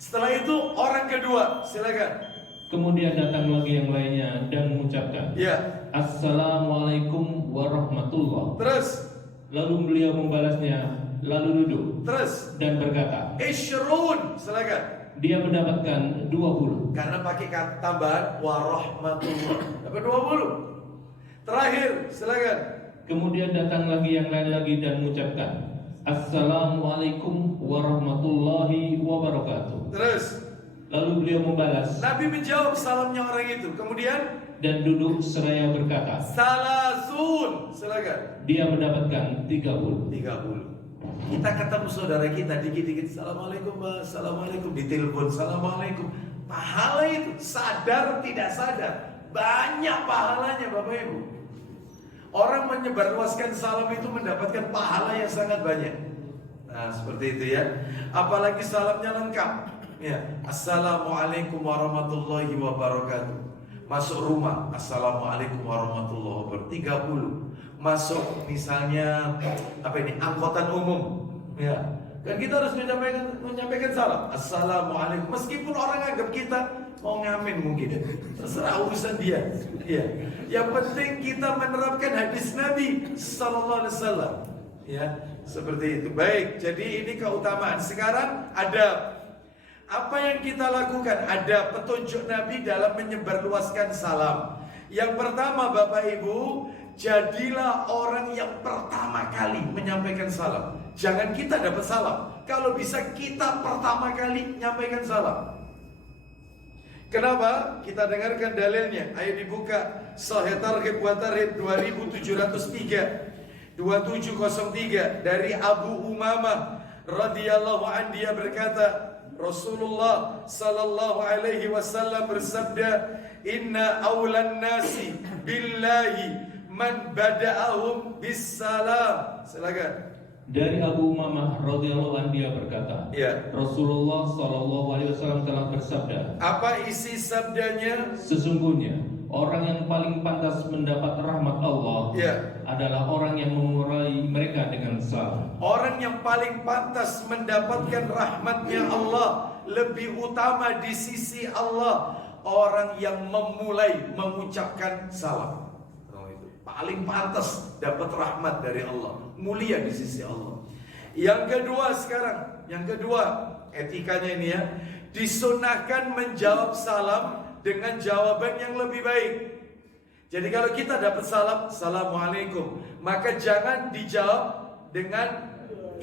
Setelah itu orang kedua. Silakan. Kemudian datang lagi yang lainnya dan mengucapkan, Ya. Assalamualaikum warahmatullah. Terus. Lalu beliau membalasnya, lalu duduk Terus. dan berkata, Isyrun. Silakan. dia mendapatkan 20. Karena pakai kata tambahan warahmatullah. Dapat 20. Terakhir. Silakan. Kemudian datang lagi yang lain lagi dan mengucapkan, Assalamualaikum warahmatullahi wabarakatuh. Terus. Lalu beliau membalas Nabi menjawab salamnya orang itu. Kemudian dan duduk seraya berkata, salasun. Silakan. dia mendapatkan 30. 30. Kita ketemu saudara kita dikit-dikit, assalamualaikum Mbak, assalamualaikum, di telepon assalamualaikum. Pahala itu sadar tidak sadar banyak pahalanya Bapak Ibu. Orang menyebarluaskan salam itu mendapatkan pahala yang sangat banyak. Nah seperti itu ya. Apalagi salamnya lengkap ya. Assalamualaikum warahmatullahi wabarakatuh. Masuk rumah, Assalamualaikum warahmatullahi wabarakatuh. 30. Masuk misalnya angkutan umum, ya. Dan kita harus menyampaikan salam, Assalamualaikum. Meskipun orang anggap kita mau ngamen mungkin, terserah urusan dia. Ya. Yang penting kita menerapkan hadis Nabi Sallallahu Alaihi Wasallam. Ya, seperti itu. Baik, jadi ini keutamaan. Sekarang ada apa yang kita lakukan? Ada petunjuk Nabi dalam menyebarluaskan salam. Yang pertama, Bapak Ibu, jadilah orang yang pertama kali menyampaikan salam. Jangan kita dapat salam, kalau bisa kita pertama kali menyampaikan salam. Kenapa? Kita dengarkan dalilnya. Ayo dibuka Sahih Targhib wa Tarhib 2703 2703 dari Abu Umamah radhiyallahu anhu, dia berkata, Rasulullah sallallahu alaihi wasallam bersabda, "Inna awlan nasi billahi man bada'ahum bis salam." Silakan. Dari Abu Umamah radhiyallahu anhu, dia berkata, Ya. Rasulullah sallallahu alaihi wasallam telah bersabda. Apa isi sabdanya? Sesungguhnya orang yang paling pantas mendapat rahmat Allah, Ya. adalah orang yang memulai mereka dengan salam. Orang yang paling pantas mendapatkan rahmatnya Allah, lebih utama di sisi Allah, orang yang memulai mengucapkan salam. Itu paling pantas dapat rahmat dari Allah, mulia di sisi Allah. Yang kedua sekarang, etikanya ini ya, disunahkan menjawab salam dengan jawaban yang lebih baik. Jadi kalau kita dapat salam, Assalamualaikum, maka jangan dijawab dengan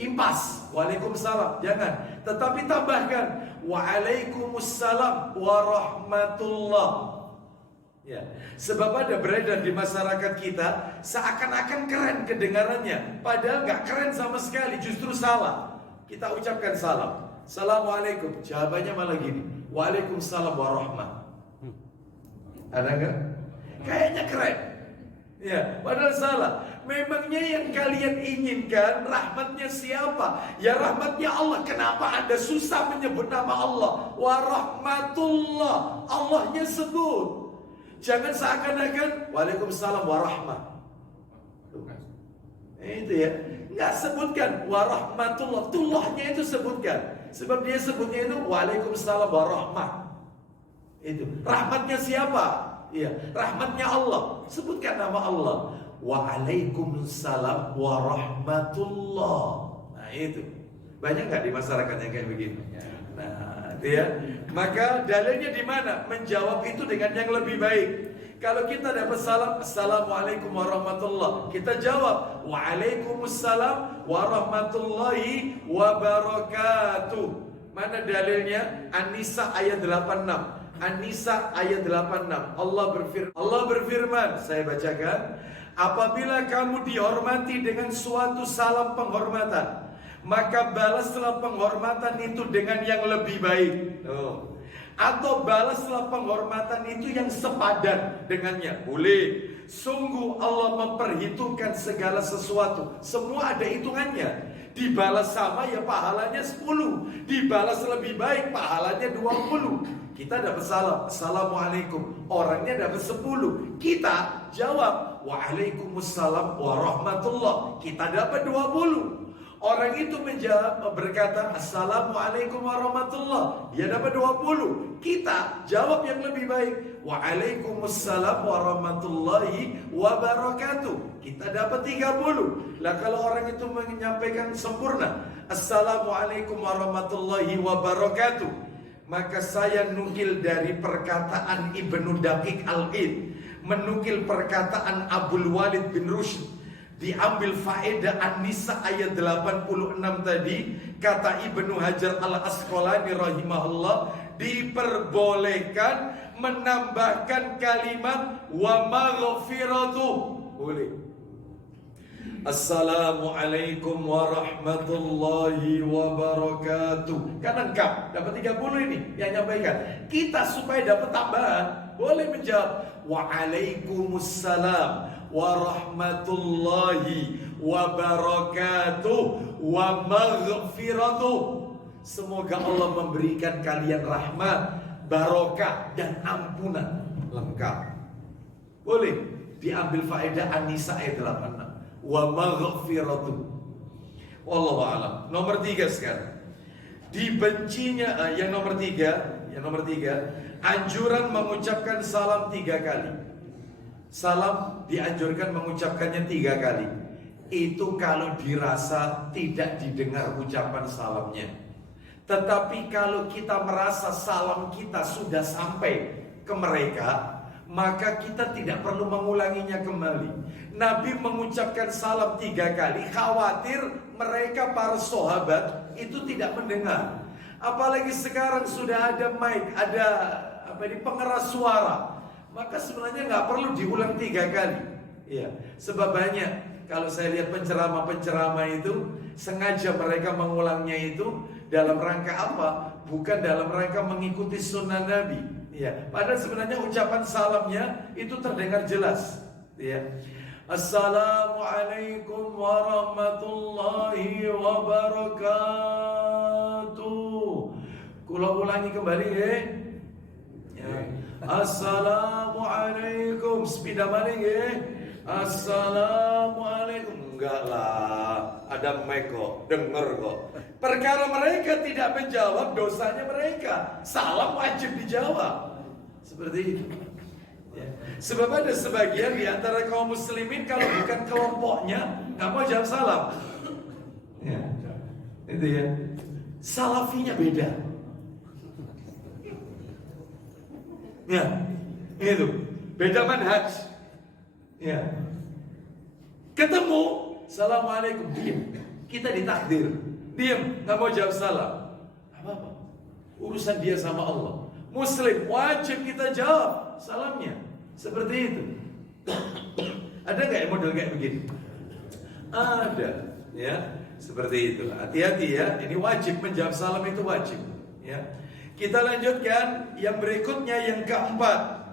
impas, Waalaikumsalam, jangan. Tetapi tambahkan, Waalaikumsalam warahmatullah. Ya, sebab ada beredar di masyarakat kita seakan-akan keren kedengarannya, padahal nggak keren sama sekali, justru salah. Kita ucapkan salam, Assalamualaikum, jawabannya malah gini, Waalaikumsalam warahmat. Ada nggak? Kayaknya keren. Ya, padahal salah. Memangnya yang kalian inginkan rahmatnya siapa? Ya rahmatnya Allah. Kenapa Anda susah menyebut nama Allah? Warahmatullah, Allahnya sebut. Jangan seakan-akan Waalaikumsalam warahmat. Itu ya, nggak sebutkan warahmatullah, tullahnya itu sebutkan. Sebab dia sebutnya itu Waalaikumsalam warahmat. Itu rahmatnya siapa? Iya, rahmatnya Allah. Sebutkan nama Allah. Waalaikumsalam warahmatullah. Nah itu banyak nggak di masyarakat yang kayak begini? Nah itu ya. Maka dalilnya di mana? Menjawab itu dengan yang lebih baik. Kalau kita dapat salam, Assalamualaikum warahmatullah, kita jawab Waalaikumsalam warahmatullahi wabarakatuh. Mana dalilnya? An-Nisa ayat 86. An-Nisa ayat 86. Allah berfirman, saya bacakan, apabila kamu dihormati dengan suatu salam penghormatan, maka balaslah penghormatan itu dengan yang lebih baik. Atau balaslah penghormatan itu yang sepadan dengannya. Boleh. Sungguh Allah memperhitungkan segala sesuatu. Semua ada hitungannya. Dibalas sama ya pahalanya 10. Dibalas lebih baik pahalanya 20. Kita dapat salam, Assalamualaikum, orangnya dapat 10. Kita jawab Waalaikumsalam warahmatullah, kita dapat 20. Orang itu menjawab, berkata Assalamualaikum warahmatullah, dia dapat 20. Kita jawab yang lebih baik, Waalaikumsalam warahmatullahi wabarakatuh, kita dapat 30. Lah kalau orang itu menyampaikan sempurna Assalamualaikum warahmatullahi wabarakatuh, maka saya nukil dari perkataan Ibnu Daqiq Al-Id, menukil perkataan Abdul Walid bin Rushd, diambil faedah An-Nisa ayat 86 tadi. Kata Ibnu Hajar Al-Asqalani rahimahullah, diperbolehkan menambahkan kalimat wa maghfiratuh. Boleh. Assalamualaikum warahmatullahi wabarakatuh. Kan lengkap, dapat 30 ini yang nyampaikan. Kita supaya dapat tambahan, boleh menjawab Waalaikumsalam warahmatullahi wabarakatuh wa maghfiratuh. Semoga Allah memberikan kalian rahmat, barokah dan ampunan. lengkap. Boleh diambil faedah An-Nisa ayat 86. Wa maghfiratu. Wallahu a'lam. Nomor 3 sekarang. Dibencinya yang nomor 3, anjuran mengucapkan salam 3 kali. Salam dianjurkan mengucapkannya 3 kali. Itu kalau dirasa tidak didengar ucapan salamnya. Tetapi kalau kita merasa salam kita sudah sampai ke mereka, maka kita tidak perlu mengulanginya kembali. Nabi mengucapkan salam 3 kali, khawatir mereka para sahabat itu tidak mendengar. Apalagi sekarang sudah ada mic, ada pengeras suara, maka sebenarnya nggak perlu diulang 3 kali. Ya, sebab banyak kalau saya lihat penceramah-penceramah itu sengaja mereka mengulangnya itu dalam rangka apa? Bukan dalam rangka mengikuti sunnah Nabi. Ya, padahal sebenarnya ucapan salamnya itu terdengar jelas. Ya, Assalamualaikum warahmatullahi wabarakatuh. Kula ulangi kembali ya. Assalamualaikum. Sepeda maning ya. Assalamualaikum. Enggak lah, ada mic kok, denger kok. Perkara mereka tidak menjawab, dosanya mereka. Salam wajib dijawab. Seperti itu ya. Sebab ada sebagian di antara kaum muslimin kalau bukan kelompoknya nggak mau jawab salam ya. Itu ya, salafinya beda ya, itu beda manhaj ya. Ketemu, assalamualaikum, diam. Kita ditakdir, diam, nggak mau jawab salam. Apa-apa, urusan dia sama Allah. Muslim wajib kita jawab salamnya. Seperti itu. Ada nggak yang model kayak begini? Ada, ya. Seperti itu. Hati-hati ya. Ini wajib, menjawab salam itu wajib. Ya. Kita lanjutkan yang berikutnya, yang keempat.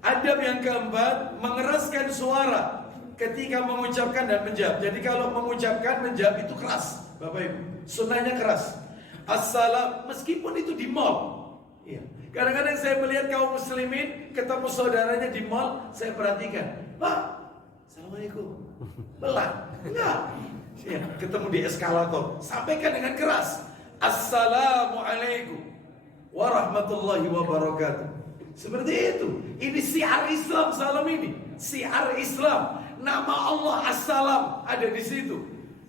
Adab yang keempat, mengeraskan suara ketika mengucapkan dan menjawab. Jadi kalau mengucapkan, menjawab itu keras, Bapak Ibu. Sunnahnya keras. Assalam, meskipun itu di mall. Ya. Kadang-kadang saya melihat kaum muslimin ketemu saudaranya di mall, saya perhatikan, Pak, Assalamualaikum. Belah, enggak. Ya, ketemu di eskalator, sampaikan dengan keras, Assalamualaikum warahmatullahi wabarakatuh. Seperti itu. Ini syiar Islam, salam ini. Syiar Islam. Nama Allah As-Salam ada di situ.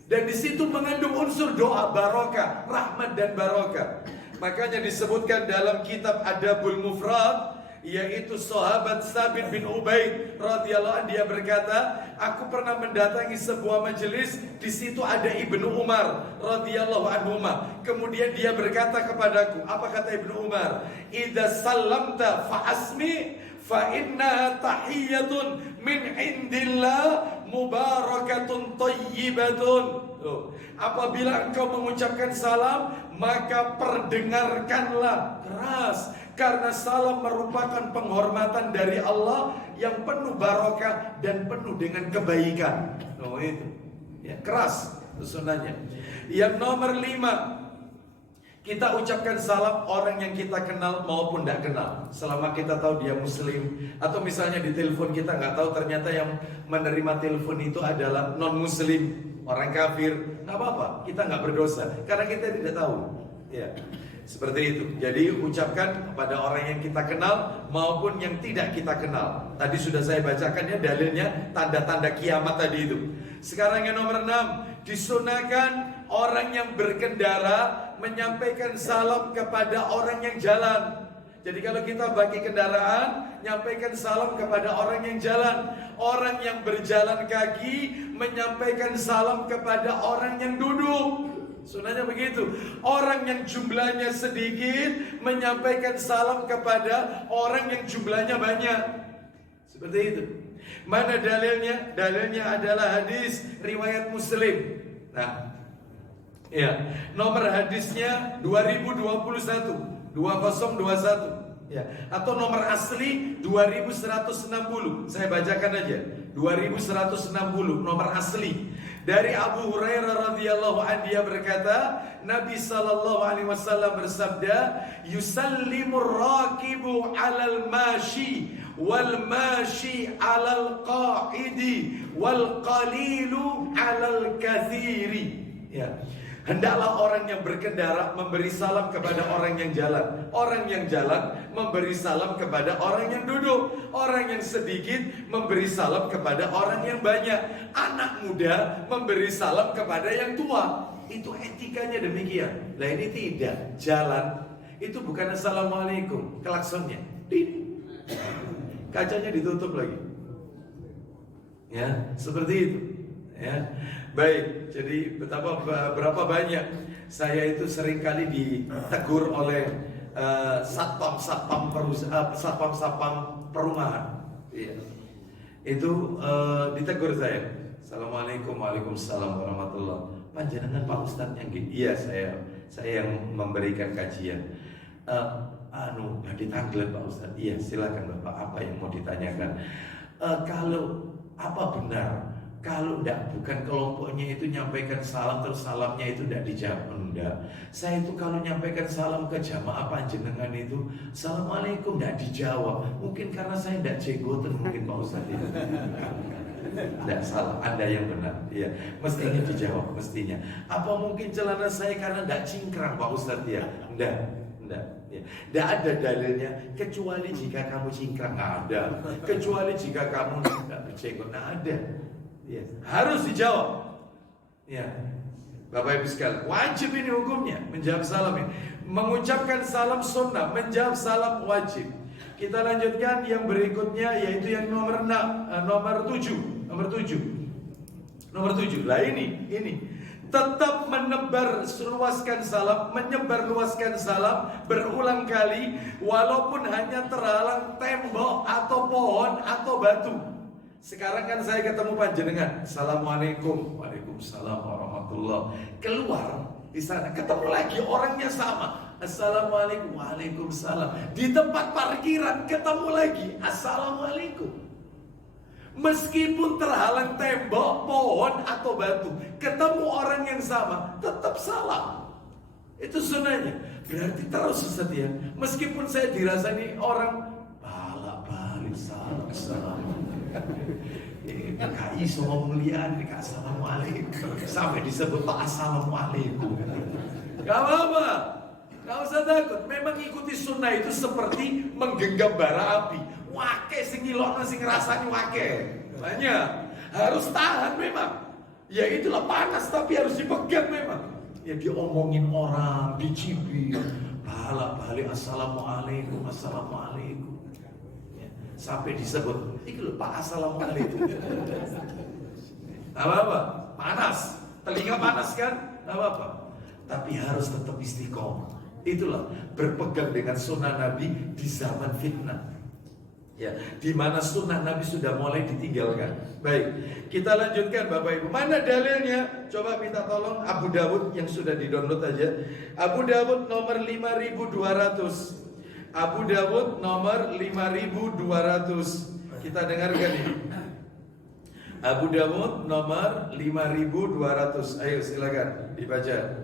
Dan di situ mengandung unsur doa barokah, rahmat dan barokah. Makanya disebutkan dalam kitab Adabul Mufrad, yaitu sahabat Sabit bin Ubaid radhiyallahu anhu, dia berkata, aku pernah mendatangi sebuah majelis, di situ ada Ibnu Umar radhiyallahu anhu. Kemudian dia berkata kepadaku, apa kata Ibnu Umar? Idza sallamta fa asmi fa innaha tahiyyatun min indillah mubarakatun thayyibatun. Apabila engkau mengucapkan salam, maka perdengarkanlah keras, karena salam merupakan penghormatan dari Allah yang penuh barokah dan penuh dengan kebaikan. Itu ya, keras sunnahnya. Yang nomor 5, kita ucapkan salam orang yang kita kenal maupun tidak kenal, selama kita tahu dia muslim. Atau misalnya di telepon kita nggak tahu, ternyata yang menerima telepon itu adalah non muslim, orang kafir, nggak apa-apa, kita nggak berdosa karena kita tidak tahu. Ya, seperti itu. Jadi ucapkan kepada orang yang kita kenal maupun yang tidak kita kenal. Tadi sudah saya bacakan ya dalilnya, tanda-tanda kiamat tadi itu. Sekarang yang nomor 6, disunahkan orang yang berkendara menyampaikan salam kepada orang yang jalan. Jadi kalau kita bagi kendaraan, nyampaikan salam kepada orang yang jalan. Orang yang berjalan kaki menyampaikan salam kepada orang yang duduk. Sunnahnya begitu. Orang yang jumlahnya sedikit menyampaikan salam kepada orang yang jumlahnya banyak. Seperti itu. Mana dalilnya? Dalilnya adalah hadis riwayat Muslim. Nah, ya, nomor hadisnya 2021. Ya, atau nomor asli 2160. Saya bacakan aja. 2160 nomor asli. Dari Abu Hurairah radhiyallahu anhu, dia berkata, Nabi sallallahu alaihi wasallam bersabda, yusallimur rakibu 'alal mashi wal mashi 'alal qa'idi wal qalilu 'alal katsiri. Ya. Hendaklah orang yang berkendara memberi salam kepada orang yang jalan. Orang yang jalan memberi salam kepada orang yang duduk. Orang yang sedikit memberi salam kepada orang yang banyak. Anak muda memberi salam kepada yang tua. Itu etikanya demikian. Nah ini tidak. Jalan itu bukan assalamualaikum. Klaksonnya kacanya ditutup lagi. Ya, seperti itu. Ya. Baik, jadi berapa banyak saya itu seringkali ditegur oleh satpam perumahan. Iya. Itu ditegur saya. Assalamualaikum, waalaikumsalam warahmatullah. Panjenengan Pak Ustadznya gitu. Iya, saya yang memberikan kajian. Ditanglet Pak Ustadz. Iya, silakan Bapak, apa yang mau ditanyakan? Kalau apa benar? Kalau bukan kelompoknya itu nyampaikan salam terus salamnya itu tidak dijawab, enggak. Saya itu kalau nyampaikan salam ke jamaah panjenengan itu assalamualaikum tidak dijawab. Mungkin karena saya tidak jenggoten mungkin Pak Ustadz itu. Tidak salah, Anda yang benar. Iya, mestinya dijawab, mestinya. Apa mungkin celana saya karena tidak cingkrang Pak Ustadz ya? Enggak. Ya. Tidak ada dalilnya kecuali jika kamu cingkrang, nggak ada. Kecuali jika kamu tidak berjenggot, nggak ada. Ya. Harus dijawab. Ya, Bapak Ibu sekalian, wajib ini hukumnya menjawab salam ini. Mengucapkan salam sunnah, menjawab salam wajib. Kita lanjutkan yang berikutnya yaitu yang nomor 7. Nomor 7. Lah ini tetap menyebar luaskan salam berulang kali walaupun hanya terhalang tembok atau pohon atau batu. Sekarang kan saya ketemu panjenengan, assalamualaikum, waalaikumsalam warahmatullah. Keluar di sana ketemu lagi orangnya sama, assalamualaikum, waalaikumsalam. Di tempat parkiran ketemu lagi, assalamualaikum. Meskipun terhalang tembok, pohon atau batu, ketemu orang yang sama, tetap salam. Itu sunnahnya. Berarti terus setia. Meskipun saya dirasani orang balik salam. PKI semua muliaan dikasih assalamualaikum sampai disebut Pak assalamualaikum. Gak apa-apa, gak usah takut. Memang ikuti sunnah itu seperti menggenggam bara api. Wake sing ngilokno sing ngrasani wake. Banyak harus tahan memang. Ya itulah panas tapi harus dipegang memang. Ya diomongin orang, dicibir, balik assalamualaikum. Sampai disebut, ini lho Pak assalamualaikum. Apa-apa, panas, telinga panas kan? Apa-apa. Tapi harus tetap istiqomah. Itulah berpegang dengan sunnah Nabi di zaman fitnah. Ya, di mana sunnah Nabi sudah mulai ditinggalkan. Baik, kita lanjutkan Bapak Ibu. Mana dalilnya? Coba minta tolong Abu Dawud yang sudah di-download aja. Abu Dawud nomor 5200. Abu Dawud nomor 5200. Kita dengarkan ini. Abu Dawud nomor 5200. Ayo silakan dibaca.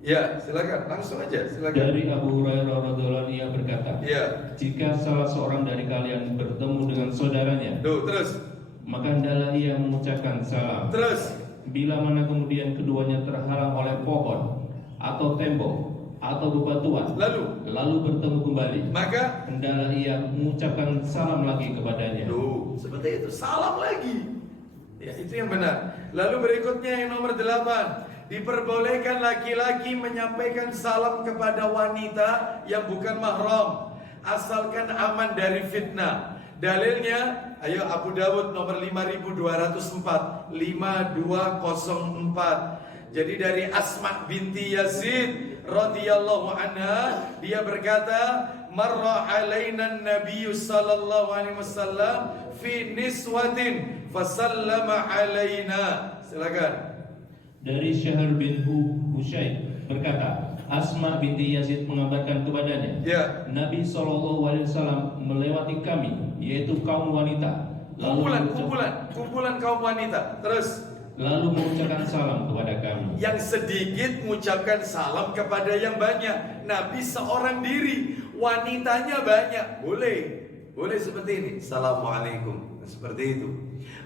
Ya, silakan langsung aja, silakan. Dari Abu Hurairah radhiyallahu anhu ia berkata, ya, jika salah seorang dari kalian bertemu dengan saudaranya, terus, maka hendaklah ia mengucapkan salam. Terus, bila mana kemudian keduanya terhalang oleh pohon atau tembok atau bebatuan, lalu bertemu kembali, maka hendaklah ia mengucapkan salam lagi kepadanya. Seperti itu, salam lagi. Ya, itu yang benar. Lalu berikutnya yang nomor 8. Diperbolehkan laki-laki menyampaikan salam kepada wanita yang bukan mahram, asalkan aman dari fitnah. Dalilnya, ayo Abu Dawud nomor 5204. Jadi dari Asma binti Yazid radhiyallahu anha, dia berkata, marra alaina an-nabiy sallallahu alaihi wasallam fi niswatin fasallama alaina. Silakan. Dari Syahr bin Husayn berkata, Asma binti Yazid mengabarkan kepadanya, Ya. Nabi SAW melewati kami, yaitu kaum wanita, Kumpulan kaum wanita. Terus lalu mengucapkan salam kepada kami. yang sedikit mengucapkan salam kepada yang banyak. Nabi seorang diri, wanitanya banyak. Boleh seperti ini. Assalamualaikum. Seperti itu.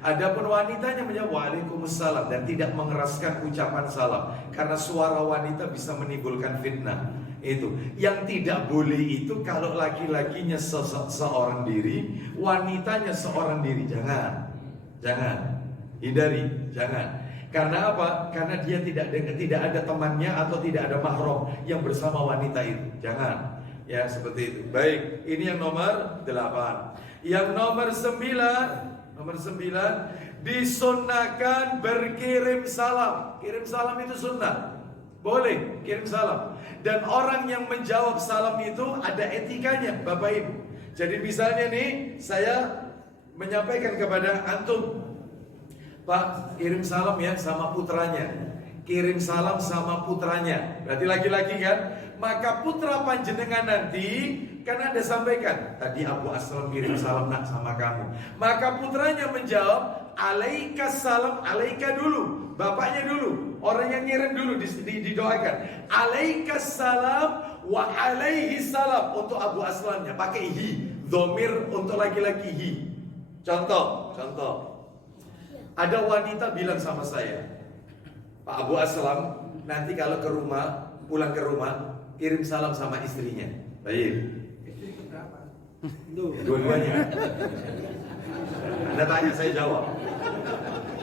Adapun wanitanya menjawab Waalaikumsalam dan tidak mengeraskan ucapan salam karena suara wanita bisa menimbulkan fitnah. Itu yang tidak boleh itu kalau laki-lakinya seorang diri, wanitanya seorang diri. Jangan hindari, jangan. Karena apa? Karena dia tidak ada temannya atau tidak ada mahram yang bersama wanita itu. Jangan. Ya, seperti itu. Baik, ini yang nomor 8. Yang nomor 9, disunnahkan berkirim salam. Kirim salam itu sunnah. Boleh kirim salam. Dan orang yang menjawab salam itu ada etikanya, Bapak Ibu. Jadi misalnya nih, saya menyampaikan kepada antum, Pak, kirim salam ya sama putranya. Kirim salam sama putranya. Berarti laki-laki kan? Maka putra panjenengan nanti kan Anda sampaikan, tadi Abu Aslam kirim salam nak sama kamu. Maka putranya menjawab, alaika salam, alaika dulu. Bapaknya dulu, orang yang ngirim dulu didoakan. Alaika salam wa alaihi salam. Untuk Abu Aslamnya pakai hi. Dhamir untuk laki-laki hi. Contoh. Ada wanita bilang sama saya, Pak Abu Aslam, nanti kalau pulang ke rumah, kirim salam sama istrinya. Baik. Dua-duanya. Anda tanya saya jawab.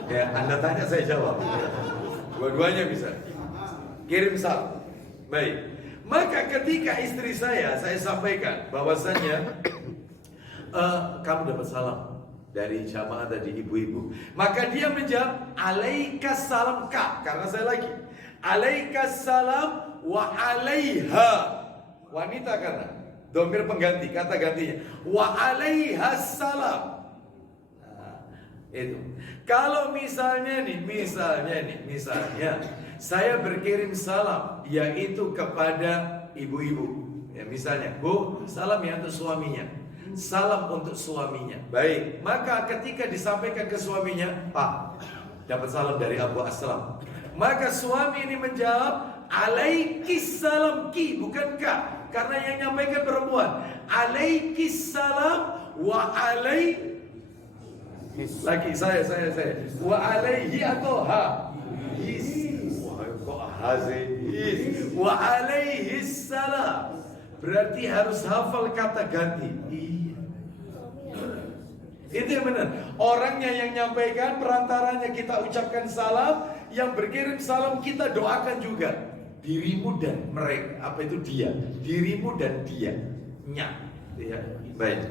Ya, Anda tanya saya jawab. Dua-duanya bisa. Kirim salam. Baik. Maka ketika istri saya sampaikan bahwasannya kamu dapat salam dari jamaah tadi ibu-ibu. Maka dia menjawab alaikas salam ka, karena saya lagi alaikas salam wa alaiha, wanita karena domir pengganti, kata gantinya wa alaiha salam. Nah, itu. Kalau misalnya saya berkirim salam yaitu kepada ibu-ibu. Ya misalnya, Bu, salam ya untuk suaminya. Salam untuk suaminya. Baik, maka ketika disampaikan ke suaminya, Pak, dapat salam dari Abu Aslam. Maka suami ini menjawab, alaikis salam ki, bukan ka. Karena yang nyampaikan perempuan. Alaikis salam wa alai. Lagi saya. Wa alaihi atau ha? Wah, kok hazis. Wa alaihi salam. Berarti harus hafal kata ganti. Itu yang benar. Orangnya yang nyampaikan, perantaranya kita ucapkan salam, yang berkirim salam kita doakan juga. Dirimu dan mereka, apa itu dia? Dirimu dan dia. Nya. Ya. Baik.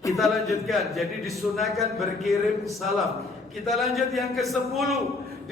Kita lanjutkan. Jadi disunahkan berkirim salam. Kita lanjut yang ke-10.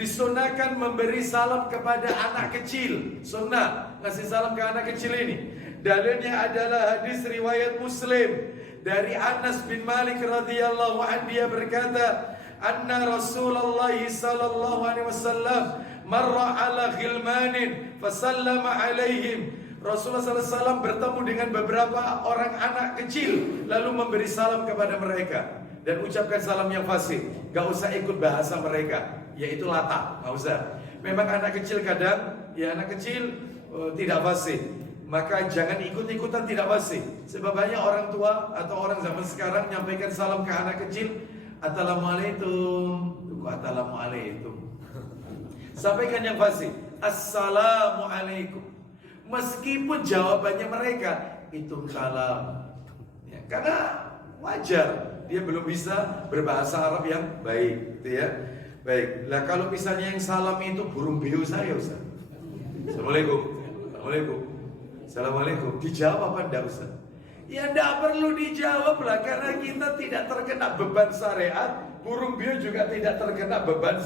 Disunahkan memberi salam kepada anak kecil. Sunnah ngasih salam ke anak kecil ini. Dalilnya adalah hadis riwayat Muslim dari Anas bin Malik radhiyallahu anhu, dia berkata, anna Rasulullah sallallahu alaihi wasallam marra ala ghilmanin fasallama alaihim. Rasulullah sallallahu alaihi wasallam bertemu dengan beberapa orang anak kecil lalu memberi salam kepada mereka dan ucapkan salam yang fasih. Gak usah ikut bahasa mereka, yaitu latah, gak usah. Memang anak kecil kadang, ya anak kecil tidak fasih. Maka jangan ikut-ikutan tidak fasih. Sebab banyak orang tua atau orang zaman sekarang nyampaikan salam ke anak kecil, Assalamualaikum. Assalamualaikum. Sampaikan yang fasih, Assalamualaikum. Meskipun jawabannya mereka itu salam. Ya, karena wajar dia belum bisa berbahasa Arab yang baik, gitu ya. Baik. Lah kalau misalnya yang salam itu burung beo saya, Ustaz. Assalamualaikum. Assalamualaikum. Assalamualaikum. Dijawab apa enggak, Ustaz? Ya enggak perlu dijawab lah, karena kita tidak terkena beban syariat. Burung beo juga tidak terkena beban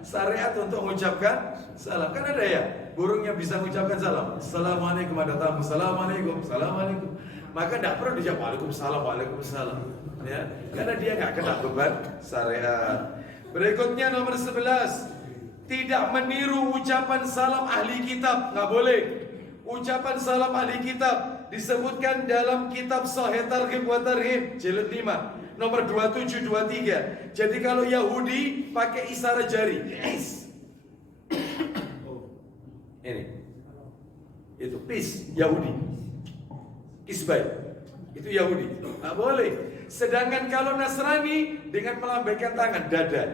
syariat untuk mengucapkan salam. Kan ada ya burung yang bisa mengucapkan salam. Assalamualaikum, ada tamu. Assalamualaikum. Assalamualaikum. Maka enggak perlu dijawab Waalaikumsalam, Waalaikumsalam. Ya, karena dia enggak kena beban syariat. Berikutnya nomor 11. Tidak meniru ucapan salam ahli kitab. Enggak boleh. ucapan salam ahli kitab disebutkan dalam kitab Sahih Targhib wa Tarhib jilid 5 nomor 2723. Jadi kalau Yahudi pakai isyarat jari. Yes. Ini. Itu peace Yahudi. Isbai. Itu Yahudi. Nggak boleh. Sedangkan kalau Nasrani dengan melambaikan tangan dada.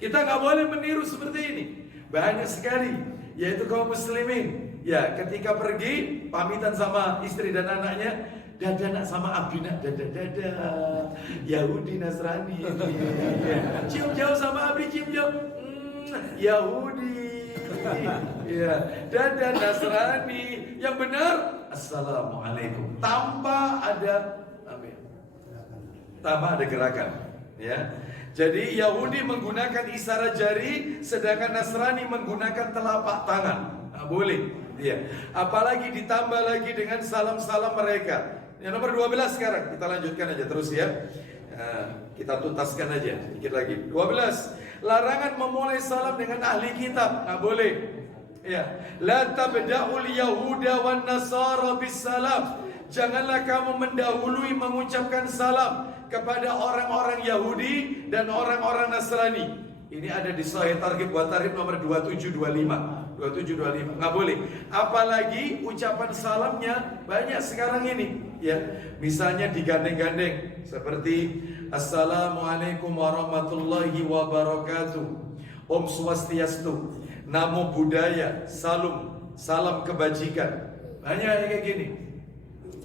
Kita nggak boleh meniru seperti ini. Banyak sekali, yaitu kaum muslimin. Ya, ketika pergi pamitan sama istri dan anaknya, dada nak sama Abi nak dada. Yahudi Nasrani. Ya. Cium jauh sama Abi, cium jauh. Yahudi. Ya, dada Nasrani. Yang benar Assalamualaikum tanpa ada gerakan, ya. Jadi Yahudi menggunakan isyarat jari, sedangkan Nasrani menggunakan telapak tangan. Nah, boleh, ya. Apalagi ditambah lagi dengan salam-salam mereka. Yang nomor 12 sekarang, kita lanjutkan aja terus ya. Kita tuntaskan aja dikit lagi. 12. Larangan memulai salam dengan ahli kitab. Nah, boleh. Ya. La tabda'ul yahuda wan nasara bis salam. Janganlah kamu mendahului mengucapkan salam kepada orang-orang Yahudi dan orang-orang Nasrani. Ini ada di Sahih Targhib wa Tarhib nomor 2725. 2725. Nggak boleh. Apalagi ucapan salamnya banyak sekarang ini, ya. Misalnya digandeng-gandeng seperti Assalamualaikum warahmatullahi wabarakatuh. Om Swastiastu. Namo Buddhaya. Salam kebajikan. Banyak yang kayak gini.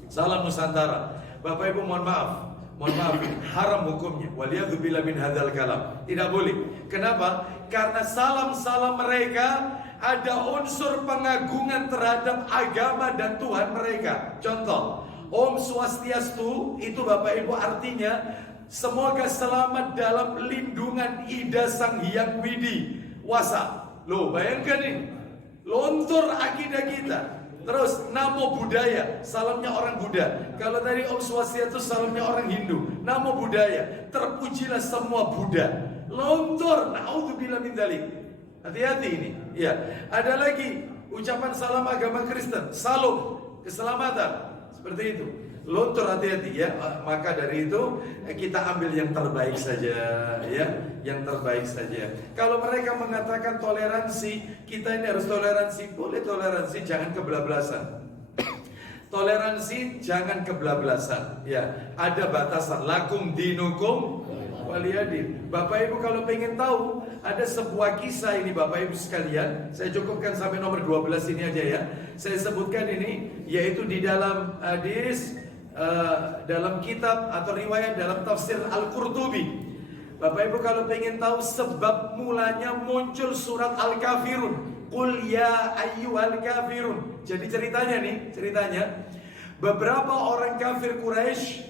Salam Nusantara. Bapak Ibu mohon maaf, haram hukumnya. Waliyadzubillah min hadzal kalam. Tidak boleh. Kenapa? Karena salam-salam mereka ada unsur pengagungan terhadap agama dan Tuhan mereka. Contoh, Om Swastiastu itu Bapak Ibu artinya semoga selamat dalam lindungan Ida Sang Hyang Widi Wasa. Loh, bayangkan ini. Lontor akidah kita. Terus Namo Buddhaya, salamnya orang Buddha. Kalau tadi Om Swastiastu salamnya orang Hindu. Namo Buddhaya, terpujilah semua Buddha. Lontor, naudzubillah min dzalik. Hati-hati ini. Ya, ada lagi ucapan salam agama Kristen, salam keselamatan. Seperti itu. Lontor, hati-hati ya. Maka dari itu kita ambil yang terbaik saja, ya, yang terbaik saja. Kalau mereka mengatakan toleransi, kita ini harus toleransi. Boleh toleransi, jangan kebablasan. Toleransi jangan kebablasan, ya. Ada batasan. Lakum dinukum waliyadin. Bapak Ibu kalau pengen tahu, ada sebuah kisah ini Bapak Ibu sekalian. Saya cukupkan sampai nomor 12 ini aja ya. Saya sebutkan ini, yaitu di dalam hadis, dalam kitab atau riwayat dalam tafsir Al-Qurtubi. Bapak Ibu kalau pengen tahu sebab mulanya muncul surat Al-Kafirun, Qul ya ayyuhal kafirun. Jadi ceritanya beberapa orang kafir Quraisy,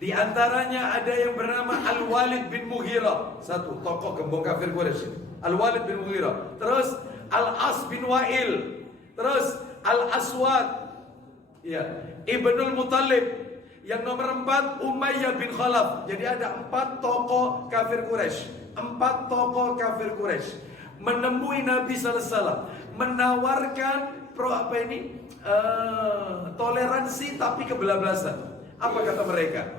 di antaranya ada yang bernama Al-Walid bin Mughirah, satu tokoh gembong kafir Quraisy. Al-Walid bin Mughirah, terus Al-As bin Wa'il, terus Al-Aswad, ya, Ibnul Muttalib. Yang nomor 4 Umayyah bin Khalaf. Jadi ada 4 tokoh kafir Quraisy. 4 tokoh kafir Quraisy menemui Nabi SAW, menawarkan toleransi tapi kebablasan. Apa kata mereka?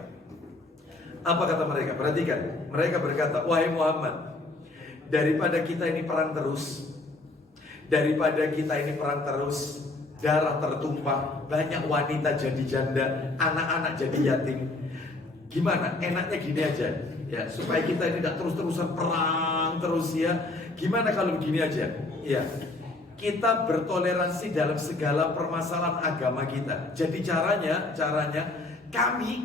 Perhatikan. Mereka berkata, wahai Muhammad, daripada kita ini perang terus, darah tertumpah, banyak wanita jadi janda, anak-anak jadi yatim. Gimana? Enaknya gini aja, ya, supaya kita ini tidak terus-terusan perang terus ya. Gimana kalau begini aja? Ya, kita bertoleransi dalam segala permasalahan agama kita. Jadi caranya kami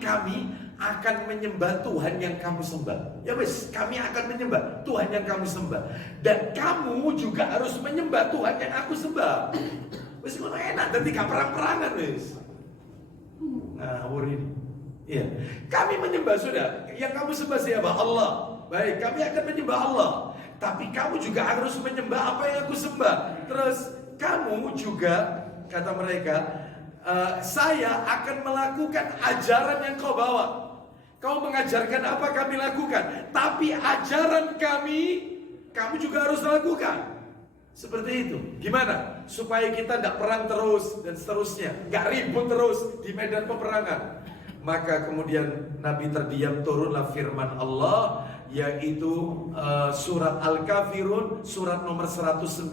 akan menyembah Tuhan yang kamu sembah. Ya wis, kami akan menyembah Tuhan yang kamu sembah. Dan kamu juga harus menyembah Tuhan yang aku sembah. Wis ngono enak, dadi gak perang-perangan wis. Nah, ini. Iya. Kami menyembah sudah. Yang kamu sembah siapa? Allah. Baik, kami akan menyembah Allah. Tapi kamu juga harus menyembah apa yang aku sembah. Terus kamu juga, kata mereka, saya akan melakukan ajaran yang kau bawa. Kau mengajarkan apa kami lakukan. Tapi ajaran kami, kamu juga harus lakukan. Seperti itu. Gimana? Supaya kita tidak perang terus dan seterusnya, nggak ribut terus di medan peperangan. Maka kemudian Nabi terdiam, turunlah firman Allah, yaitu surat Al-Kafirun, surat nomor 109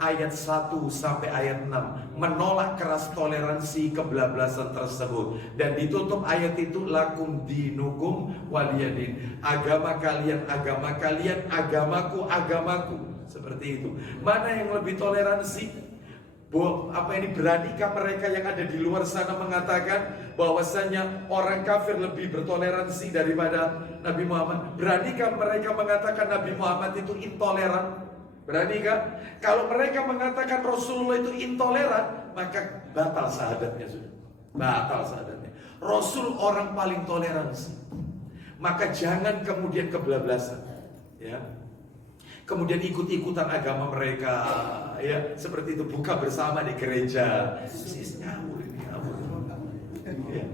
ayat 1 sampai ayat 6, menolak keras toleransi kebablasan tersebut. Dan ditutup ayat itu, lakum dinukum waliyadin, agama kalian agamaku, agamaku. Seperti itu. Mana yang lebih toleransi? Beranikah mereka yang ada di luar sana mengatakan bahwasanya orang kafir lebih bertoleransi daripada Nabi Muhammad? Beranikah mereka mengatakan Nabi Muhammad itu intoleran? Beranikah? Kalau mereka mengatakan Rasulullah itu intoleran, maka batal syahadatnya sudah. Batal syahadatnya. Rasul orang paling toleransi. Maka jangan kemudian kebablasan, ya. Kemudian ikut-ikutan agama mereka, ya, seperti itu, buka bersama di gereja. Ya.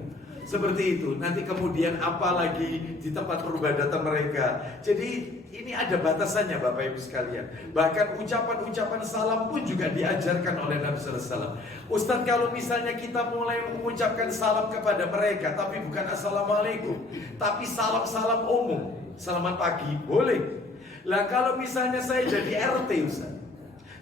Seperti itu. Nanti kemudian apalagi di tempat peribadatan mereka. Jadi ini ada batasannya, Bapak Ibu sekalian. Bahkan ucapan-ucapan salam pun juga diajarkan oleh Nabi sallallahu alaihi wasallam. Ustaz, kalau misalnya kita mulai mengucapkan salam kepada mereka, tapi bukan assalamualaikum, tapi salam-salam umum, selamat pagi, boleh. Lah kalau misalnya saya jadi RT, Ustaz,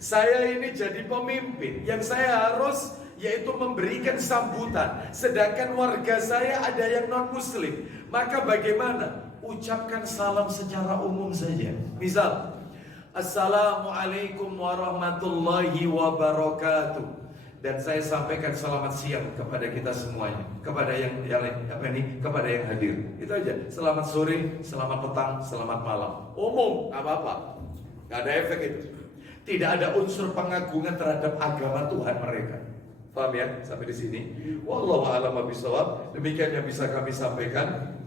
saya ini jadi pemimpin, yang saya harus yaitu memberikan sambutan, sedangkan warga saya ada yang non muslim, maka bagaimana? Ucapkan salam secara umum saja. Misal, assalamualaikum warahmatullahi wabarakatuh. Dan saya sampaikan selamat siang kepada kita semuanya, kepada yang kepada yang hadir. Itu aja. Selamat sore, selamat petang, selamat malam. Umum, apa-apa. Gak ada efek itu. Tidak ada unsur pengagungan terhadap agama Tuhan mereka. Paham ya? Sampai di sini. Wallahu a'lam bishawab. Demikian yang bisa kami sampaikan.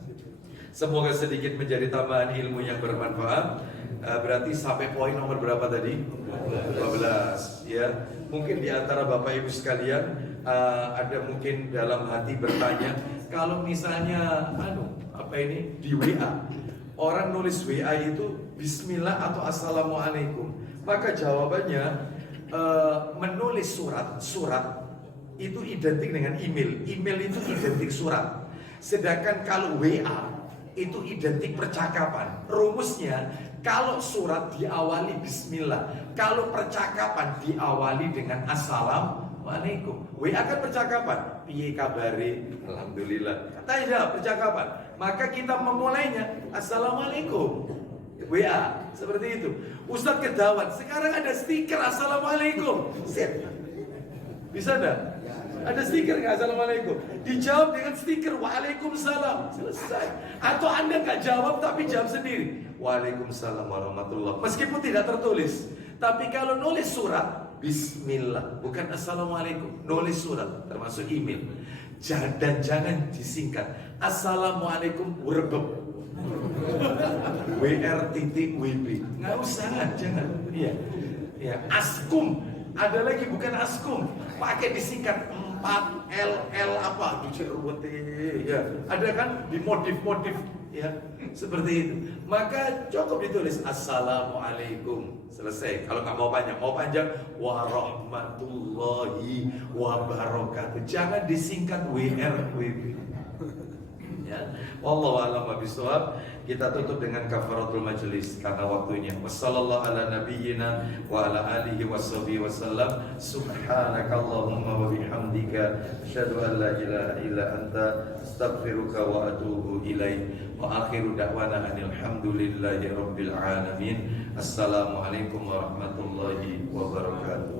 Semoga sedikit menjadi tambahan ilmu yang bermanfaat. Berarti sampai poin nomor berapa tadi? 12, ya. Mungkin di antara Bapak Ibu sekalian ada mungkin dalam hati bertanya, kalau misalnya di WA orang nulis WA itu bismillah atau assalamualaikum, maka jawabannya menulis surat itu identik dengan email itu identik surat. Sedangkan kalau WA itu identik percakapan. Rumusnya, kalau surat diawali bismillah, kalau percakapan diawali dengan assalamualaikum. WA kan percakapan, piye kabare, alhamdulillah. Tidak percakapan. Maka kita memulainya assalamualaikum. WA seperti itu. Ustadz kedawat, sekarang ada stiker assalamualaikum. Set. Bisa enggak? Ada stiker nggak assalamualaikum? Dijawab dengan stiker waalaikumsalam. Selesai. Atau Anda nggak jawab tapi jawab sendiri, waalaikumsalam warahmatullah, meskipun tidak tertulis. Tapi kalau nulis surat, bismillah, bukan assalamualaikum. Nulis surat termasuk email. Dan jangan disingkat assalamualaikum werbeb WR.WB. Nggak usah, jangan. Iya, iya. Askum. Ada lagi bukan askum, pakai disingkat 4LL apa ya. Ada kan dimodif ya, seperti itu. Maka cukup ditulis assalamualaikum, selesai. Kalau nggak mau panjang warahmatullahi wabarakatuh. Jangan disingkat WRWB. Ya, wallahu a'lam bishawab. Kita tutup dengan kafaratul majelis karena waktunya. Wassallallahu ala nabiyyina wa ala alihi washabihi wasallam. Subhanakallahumma wa bihamdika asyhadu an la ilaha illa anta astaghfiruka wa atubu ilaik. Wa akhiru da'wana alhamdulillahi rabbil alamin. Assalamualaikum warahmatullahi wabarakatuh.